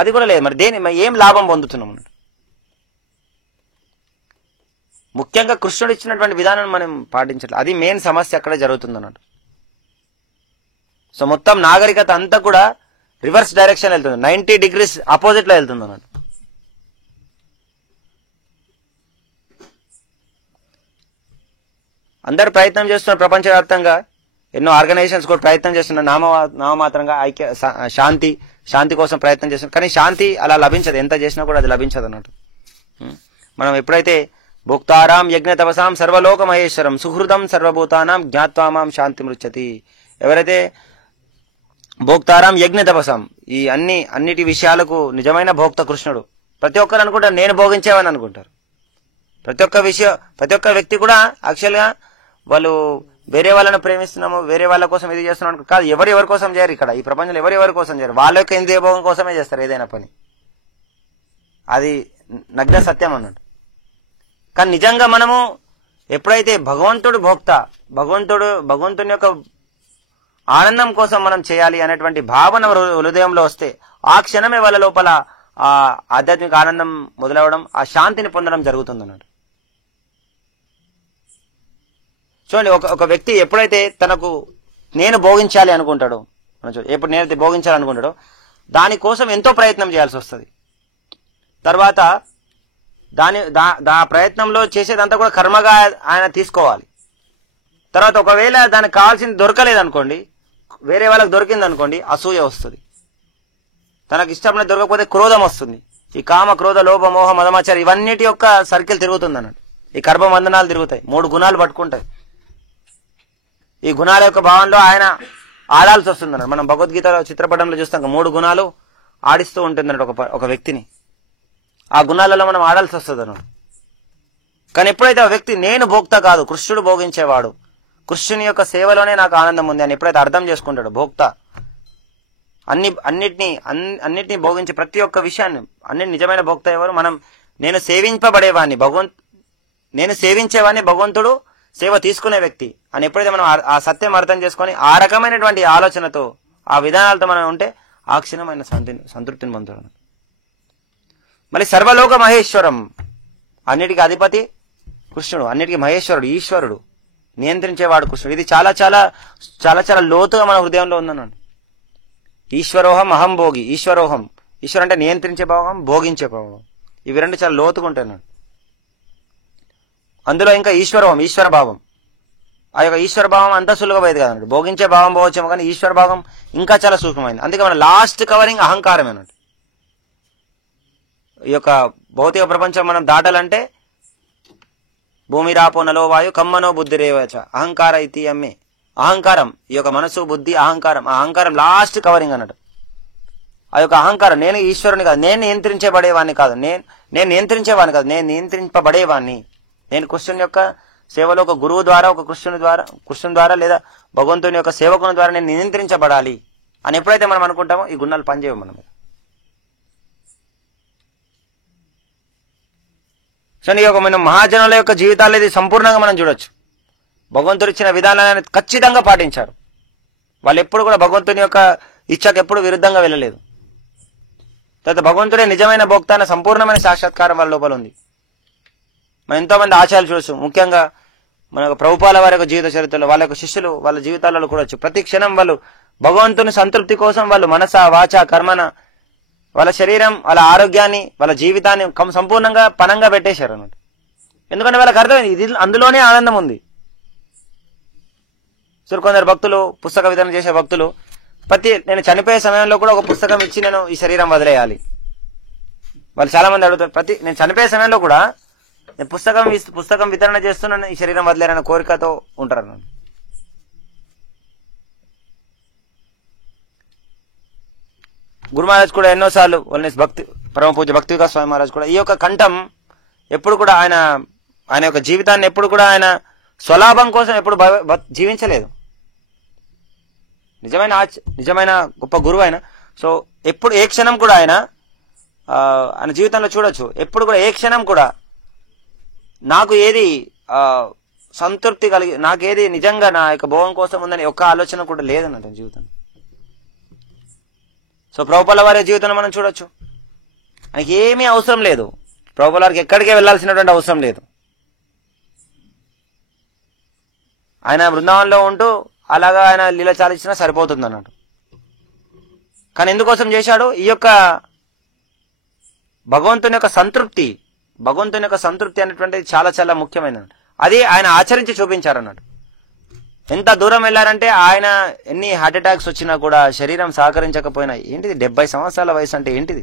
అది కూడా లేదు. మరి ఏం లాభం పొందుతున్నాం? ముఖ్యంగా కృష్ణుడు ఇచ్చినటువంటి విధానం మనం పాటించట్లేదు. అది మెయిన్ సమస్య అక్కడ జరుగుతుంది అన్నట్టు. సో మొత్తం నాగరికత అంతా కూడా రివర్స్ డైరెక్షన్ వెళ్తుంది, 90 degrees ఆపోజిట్ లో వెళ్తుంది అన్నట్టు. అందరు ప్రయత్నం చేస్తున్నారు ప్రపంచవ్యాప్తంగా, ఎన్నో ఆర్గనైజేషన్స్ కూడా ప్రయత్నం చేస్తున్నారు నామమాత్రంగా శాంతి కోసం ప్రయత్నం చేస్తున్నారు. కానీ శాంతి అలా లభించదు, ఎంత చేసినా కూడా అది లభించదు అన్నట్టు. మనం ఎప్పుడైతే భోక్తారాం యజ్ఞ తపసాం సర్వలోక మహేశ్వరం సుహృదం సర్వభూతానాం జ్ఞాత్వామాం శాంతి మృచ్చతి, ఎవరైతే భోక్తారాం యజ్ఞ తపసాం, ఈ అన్నిటి విషయాలకు నిజమైన భోక్త కృష్ణుడు. ప్రతి ఒక్కరు అనుకుంటారు నేను భోగించేవని అనుకుంటారు. ప్రతి ఒక్క వ్యక్తి కూడా యాక్చువల్ గా వాళ్ళు వేరే వాళ్ళని ప్రేమిస్తున్నాము, వేరే వాళ్ళ కోసం ఇది చేస్తున్నాం కాదు. ఎవరి కోసం చేయరు ఇక్కడ ఈ ప్రపంచంలో, ఎవరి కోసం చేయరు, వాళ్ళ యొక్క ఇంద్రియ భోగం కోసమే చేస్తారు ఏదైనా పని. అది నగ్న సత్యం అన్నట్టు. కానీ నిజంగా మనము ఎప్పుడైతే భగవంతుడు భోక్త, భగవంతుని యొక్క ఆనందం కోసం మనం చేయాలి అనేటువంటి భావన హృదయంలో వస్తే ఆ క్షణమే వాళ్ళ లోపల ఆ ఆధ్యాత్మిక ఆనందం మొదలవడం, ఆ శాంతిని పొందడం జరుగుతుంది అన్నట్టు. చూడండి, ఒక వ్యక్తి ఎప్పుడైతే తనకు నేను భోగించాలి అనుకుంటాడో, ఎప్పుడు నేనైతే భోగించాలనుకుంటాడో దానికోసం ఎంతో ప్రయత్నం చేయాల్సి వస్తుంది. తర్వాత దా ప్రయత్నంలో చేసేదంతా కూడా కర్మగా ఆయన తీసుకోవాలి. తర్వాత ఒకవేళ దానికి కావాల్సింది దొరకలేదనుకోండి, వేరే వాళ్ళకి దొరికింది అనుకోండి, అసూయ వస్తుంది. తనకు ఇష్టమైన దొరకకపోతే క్రోధం వస్తుంది. ఈ కామ క్రోధ లోభ మోహ మదమాచారి ఇవన్నిటి యొక్క సర్కిల్ తిరుగుతుంది అన్నట్టు. ఈ కర్మబంధనాలు తిరుగుతాయి, 3 గుణాలు పట్టుకుంటాయి. ఈ గుణాల యొక్క భావంలో ఆయన ఆడాల్సి వస్తుంది అన్నట్టు. మనం భగవద్గీత చిత్రపటంలో చూస్తాం 3 గుణాలు ఆడిస్తూ ఉంటుంది అన్నట్టు ఒక వ్యక్తిని. ఆ గుణాలలో మనం ఆడాల్సి వస్తుంది అన్నట్టు. కానీ ఎప్పుడైతే ఆ వ్యక్తి నేను భోక్త కాదు, కృష్ణుడు భోగించేవాడు, కృష్ణుని యొక్క సేవలోనే నాకు ఆనందం ఉంది అని ఎప్పుడైతే అర్థం చేసుకుంటాడు, భోక్త అన్నిటినీ భోగించి ప్రతి ఒక్క విషయాన్ని, నిజమైన భోక్త ఎవరు? నేను సేవింపబడేవాడిని, నేను సేవించేవాడిని, భగవంతుడు సేవ తీసుకునే వ్యక్తి అని ఎప్పుడైతే మనం ఆ సత్యం అర్థం చేసుకొని ఆ రకమైనటువంటి ఆలోచనతో ఆ విధానాలతో మనం ఉంటే ఆ క్షణమైన సంతృప్తిని పొందుతాడు. మళ్ళీ సర్వలోక మహేశ్వరం, అన్నిటికీ అధిపతి కృష్ణుడు, అన్నిటికీ మహేశ్వరుడు, ఈశ్వరుడు, నియంత్రించేవాడు కృష్ణుడు. ఇది చాలా చాలా చాలా చాలా లోతుగా మన హృదయంలో ఉందన్నాడు. ఈశ్వరోహం అహం భోగి, ఈశ్వరోహం, ఈశ్వరు అంటే నియంత్రించే భావం, భోగించే భావం, ఇవి రెండు చాలా లోతుగా ఉంటాయి. అందులో ఇంకా ఈశ్వరోహం, ఈశ్వర భావం, ఆ యొక్క ఈశ్వర భావం అంతా సులభమైంది కదండి. భోగించే భావం పోవచ్చేమో కానీ ఈశ్వర భావం ఇంకా చాలా సూక్ష్మమైంది. అందుకే మన లాస్ట్ కవరింగ్ అహంకారం అన్నట్టు. ఈ యొక్క భౌతిక ప్రపంచం మనం దాటాలంటే భూమి రాపో నలో వాయు కమ్మనో బుద్ధి రేవచ అహంకార ఇది అమ్మే, అహంకారం, ఈ యొక్క మనసు బుద్ధి అహంకారం, ఆ అహంకారం లాస్ట్ కవరింగ్ అన్నట్టు. ఆ యొక్క అహంకారం, నేను ఈశ్వరుని కాదు, నేను నియంత్రించబడేవాడిని కాదు, నేను నియంత్రించేవాడిని కాదు, నేను నియంత్రింపబడేవాడిని. నేను కృష్ణుని యొక్క సేవలో ఒక గురువు ద్వారా, ఒక కృష్ణుని ద్వారా లేదా భగవంతుని యొక్క సేవకుని ద్వారా నేను నియంత్రించబడాలి అని ఎప్పుడైతే మనం అనుకుంటామో ఈ గుణాలు పనిచేయవు మన మీద. సో ఈ యొక్క మనం మహాజనుల యొక్క జీవితాలు ఇది సంపూర్ణంగా మనం చూడొచ్చు. భగవంతుడు ఇచ్చిన విధానాన్ని ఖచ్చితంగా పాటించారు. వాళ్ళు ఎప్పుడు కూడా భగవంతుని యొక్క ఇచ్చకు ఎప్పుడు విరుద్ధంగా వెళ్ళలేదు. తర్వాత భగవంతుడే నిజమైన భోక్త అనే సంపూర్ణమైన సాక్షాత్కారం వాళ్ళ లోపల ఉంది. మనం ఎంతో మంది ఆచార్యులు చూడొచ్చు. ముఖ్యంగా మన ప్రభుపాల వారి యొక్క జీవిత చరిత్రలో వాళ్ళ యొక్క శిష్యులు వాళ్ళ జీవితాలలో కూడొచ్చు. ప్రతి క్షణం వాళ్ళు భగవంతుని సంతృప్తి కోసం వాళ్ళు మనస వాచ కర్మన వాళ్ళ శరీరం, వాళ్ళ ఆరోగ్యాన్ని, వాళ్ళ జీవితాన్ని సంపూర్ణంగా పణంగా పెట్టేశారు అన్నట్టు. ఎందుకంటే వాళ్ళకి అర్థమైంది ఇది అందులోనే ఆనందం ఉంది. సో కొందరు భక్తులు, పుస్తక వితరణ చేసే భక్తులు, నేను చనిపోయే సమయంలో కూడా ఒక పుస్తకం ఇచ్చి నేను ఈ శరీరం వదిలేయాలి. వాళ్ళు చాలా మంది అడుగుతారు, నేను చనిపోయే సమయంలో కూడా నేను పుస్తకం వితరణ చేస్తున్నాను, ఈ శరీరం వదిలేరన్న కోరికతో ఉంటారు నన్ను. గురు మహారాజ్ కూడా ఎన్నోసార్లు పరమ పూజ భక్తి వికాస్ స్వామి మహారాజ్ కూడా ఈ యొక్క కంఠం ఎప్పుడు కూడా ఆయన యొక్క జీవితాన్ని ఎప్పుడు కూడా ఆయన స్వలాభం కోసం ఎప్పుడు జీవించలేదు. నిజమైన గొప్ప గురువు ఆయన. సో ఎప్పుడు ఏ క్షణం కూడా ఆయన జీవితంలో చూడొచ్చు, ఎప్పుడు కూడా ఏ క్షణం కూడా నాకు ఏది సంతృప్తి కలిగి, నాకేది నిజంగా నా యొక్క భోగం కోసం ఉందని ఒక్క ఆలోచన కూడా లేదన్నట్టు జీవితం. సో ప్రభుపాల వారి జీవితంలో మనం చూడొచ్చు, ఆయనకి ఏమీ అవసరం లేదు, ప్రభుపాల వారికి ఎక్కడికే వెళ్లాల్సినటువంటి అవసరం లేదు. ఆయన బృందావనంలో ఉంటూ అలాగా ఆయన లీల చాలించినా సరిపోతుంది అన్నట్టు. కానీ ఎందుకోసం చేశాడు? ఈ యొక్క భగవంతుని యొక్క సంతృప్తి, భగవంతుని యొక్క సంతృప్తి అనేటువంటిది చాలా చాలా ముఖ్యమైనది. అది ఆయన ఆచరించి చూపించారన్నట్టు. ఎంత దూరం వెళ్ళారంటే ఆయన ఎన్ని హార్ట్ అటాక్స్ వచ్చినా కూడా శరీరం సహకరించకపోయినా, ఏంటిది 70 సంవత్సరాల వయసు అంటే ఏంటిది?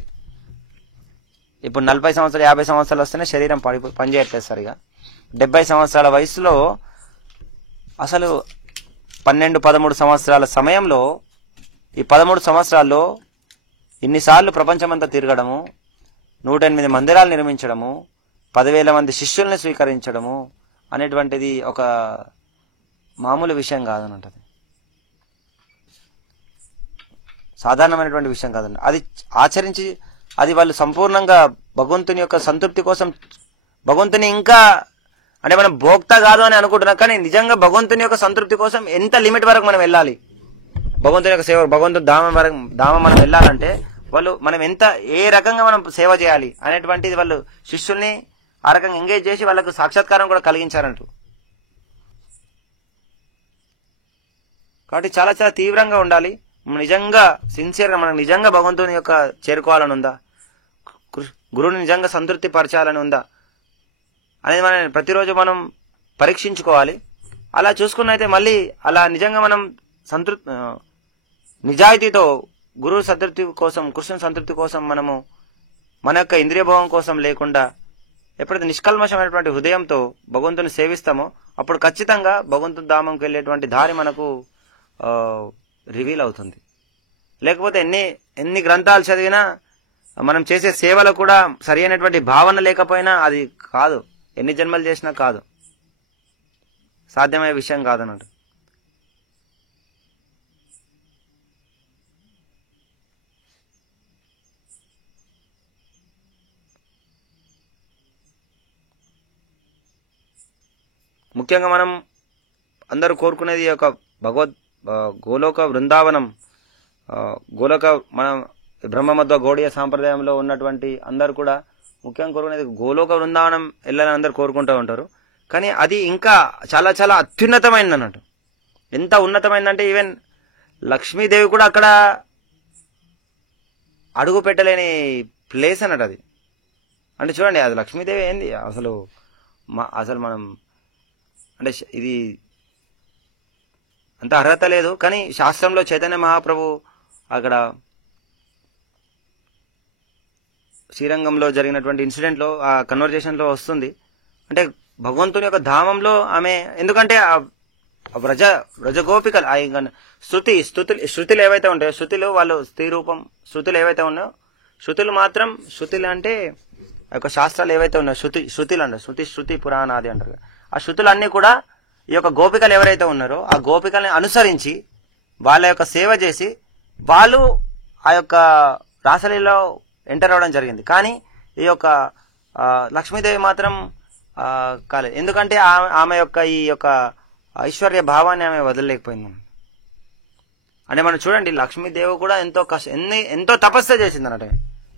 ఇప్పుడు 40 సంవత్సరాలు 50 సంవత్సరాలు వస్తేనే శరీరం పనిచేయట్లేదు సరిగా. 70 సంవత్సరాల వయసులో అసలు 12-13 సంవత్సరాల సమయంలో, ఈ 13 సంవత్సరాల్లో ఇన్నిసార్లు ప్రపంచమంతా తిరగడము, 108 మందిరాలు నిర్మించడము, 10,000 మంది శిష్యుల్ని స్వీకరించడము అనేటువంటిది ఒక మామూలు విషయం కాదనంటది, సాధారణమైనటువంటి విషయం కాదండి. అది ఆచరించి అది వాళ్ళు సంపూర్ణంగా భగవంతుని యొక్క సంతృప్తి కోసం, భగవంతుని ఇంకా అంటే మనం భోక్త కాదు అని అనుకుంటున్నాం, కానీ నిజంగా భగవంతుని యొక్క సంతృప్తి కోసం ఎంత లిమిట్ వరకు మనం వెళ్ళాలి, భగవంతుని యొక్క సేవ, భగవంతుని ధామం మనం వెళ్ళాలంటే వాళ్ళు మనం ఎంత ఏ రకంగా మనం సేవ చేయాలి అనేటువంటిది వాళ్ళు శిష్యుల్ని ఆ రకంగా ఎంగేజ్ చేసి వాళ్ళకు సాక్షాత్కారం కూడా కలిగించారంటూ. కాబట్టి చాలా చాలా తీవ్రంగా ఉండాలి. నిజంగా సిన్సియర్గా మనకు నిజంగా భగవంతుని యొక్క చేరుకోవాలని ఉందా, గురువుని నిజంగా సంతృప్తి పరచాలని ఉందా అనేది మనం ప్రతిరోజు మనం పరీక్షించుకోవాలి. అలా చూసుకున్నైతే మళ్ళీ అలా నిజంగా మనం నిజాయితీతో గురువు సంతృప్తి కోసం, కృష్ణుని సంతృప్తి కోసం మనము మన యొక్క ఇంద్రియ భోగం కోసం లేకుండా ఎప్పుడైతే నిష్కల్మషమైనటువంటి హృదయంతో భగవంతుని సేవిస్తామో అప్పుడు ఖచ్చితంగా భగవంతుని ధామంకి వెళ్ళేటువంటి దారి మనకు రివీల్ అవుతుంది. లేకపోతే ఎన్ని గ్రంథాలు చదివినా మనం చేసే సేవలో కూడా సరి అయినటువంటి భావన లేకపోయినా అది కాదు, ఎన్ని జన్మలు చేసినా కాదు, సాధ్యమయ్యే విషయం కాదన్నట్టు. ముఖ్యంగా మనం అందరూ కోరుకునేది ఒక గోలోక బృందావనం, గోలోక మనం బ్రహ్మమధ్వ గౌడీయ సాంప్రదాయంలో ఉన్నటువంటి అందరు కూడా ముఖ్యంగా కోరుకునేది గోలోక బృందావనం వెళ్ళాలని అందరు కోరుకుంటూ ఉంటారు. కానీ అది ఇంకా చాలా చాలా అత్యున్నతమైనది అన్నట్టు. ఎంత ఉన్నతమైందంటే ఈవెన్ లక్ష్మీదేవి కూడా అక్కడ అడుగు పెట్టలేని ప్లేస్ అన్నట్టు అది. అంటే చూడండి, అది లక్ష్మీదేవి ఏంది అసలు మనం అంటే ఇది అంత అర్హత లేదు. కానీ శాస్త్రంలో చైతన్య మహాప్రభు అక్కడ శ్రీరంగంలో జరిగినటువంటి ఇన్సిడెంట్లో ఆ కన్వర్జేషన్లో వస్తుంది. అంటే భగవంతుని యొక్క ధామంలో ఆమె, ఎందుకంటే వ్రజగోపికలు శృతులు ఏవైతే ఉంటాయో, శృతులు వాళ్ళు స్త్రీ రూపం, శృతులు ఏవైతే ఉన్నాయో, శృతులు అంటే ఆ యొక్క శాస్త్రాలు ఏవైతే ఉన్నాయో శృతులు అంటారు, శృతి పురాణాది అంటారు. ఆ శృతులన్నీ కూడా ఈ యొక్క గోపికలు ఎవరైతే ఉన్నారో ఆ గోపికల్ని అనుసరించి వాళ్ళ యొక్క సేవ చేసి వాళ్ళు ఆ యొక్క రాసలీలలో ఎంటర్ అవ్వడం జరిగింది. కానీ ఈ యొక్క లక్ష్మీదేవి మాత్రం కాలేదు. ఎందుకంటే ఆమె యొక్క ఈ యొక్క ఐశ్వర్య భావాన్ని ఆమె వదలలేకపోయింది. అంటే మనం చూడండి, లక్ష్మీదేవి కూడా ఎంతో తపస్సు చేసింది అన్నట్టు.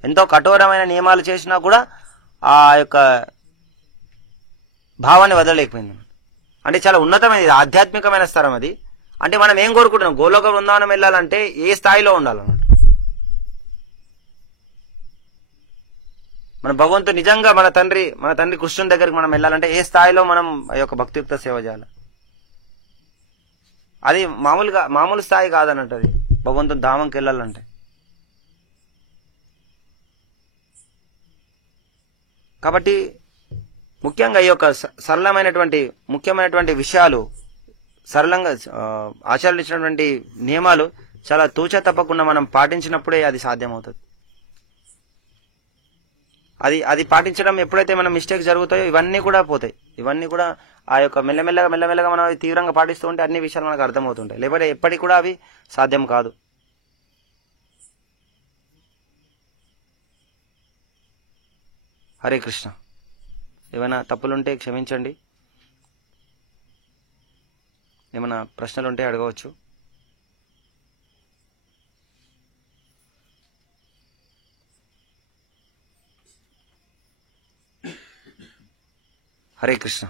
ఎంతో కఠోరమైన నియమాలు చేసినా కూడా ఆ యొక్క భావాన్ని వదలలేకపోయింది. అంటే చాలా ఉన్నతమైనది, ఆధ్యాత్మికమైన స్థలం అది. అంటే మనం ఏం కోరుకుంటున్నాం, గోలోక బృందావనం వెళ్ళాలంటే ఏ స్థాయిలో ఉండాలన్నట్టు. మన భగవంతుడు నిజంగా మన తండ్రి కృష్ణుని దగ్గరికి మనం వెళ్ళాలంటే ఏ స్థాయిలో మనం ఆ యొక్క భక్తియుక్త సేవ చేయాలి. అది మామూలు స్థాయి కాదన్నట్టు. అది భగవంతుని ధామంకి వెళ్ళాలంటే. కాబట్టి ముఖ్యంగా ఈ యొక్క ముఖ్యమైనటువంటి విషయాలు సరళంగా ఆచరించినటువంటి నియమాలు చాలా తూచా తప్పకుండా మనం పాటించినప్పుడే అది సాధ్యమవుతుంది. అది పాటించడం ఎప్పుడైతే మనం మిస్టేక్స్ జరుగుతాయో ఇవన్నీ కూడా పోతాయి. ఇవన్నీ కూడా ఆ యొక్క మెల్లమెల్లగా మనం అవి తీవ్రంగా పాటిస్తూ ఉంటే అన్ని విషయాలు మనకు అర్థమవుతుంటాయి. లేకపోతే ఎప్పటికి కూడా అవి సాధ్యం కాదు. హరే కృష్ణ. ఏమైనా తప్పులుంటే క్షమించండి. ఏమైనా ప్రశ్నలుంటే అడగవచ్చు. హరే కృష్ణ.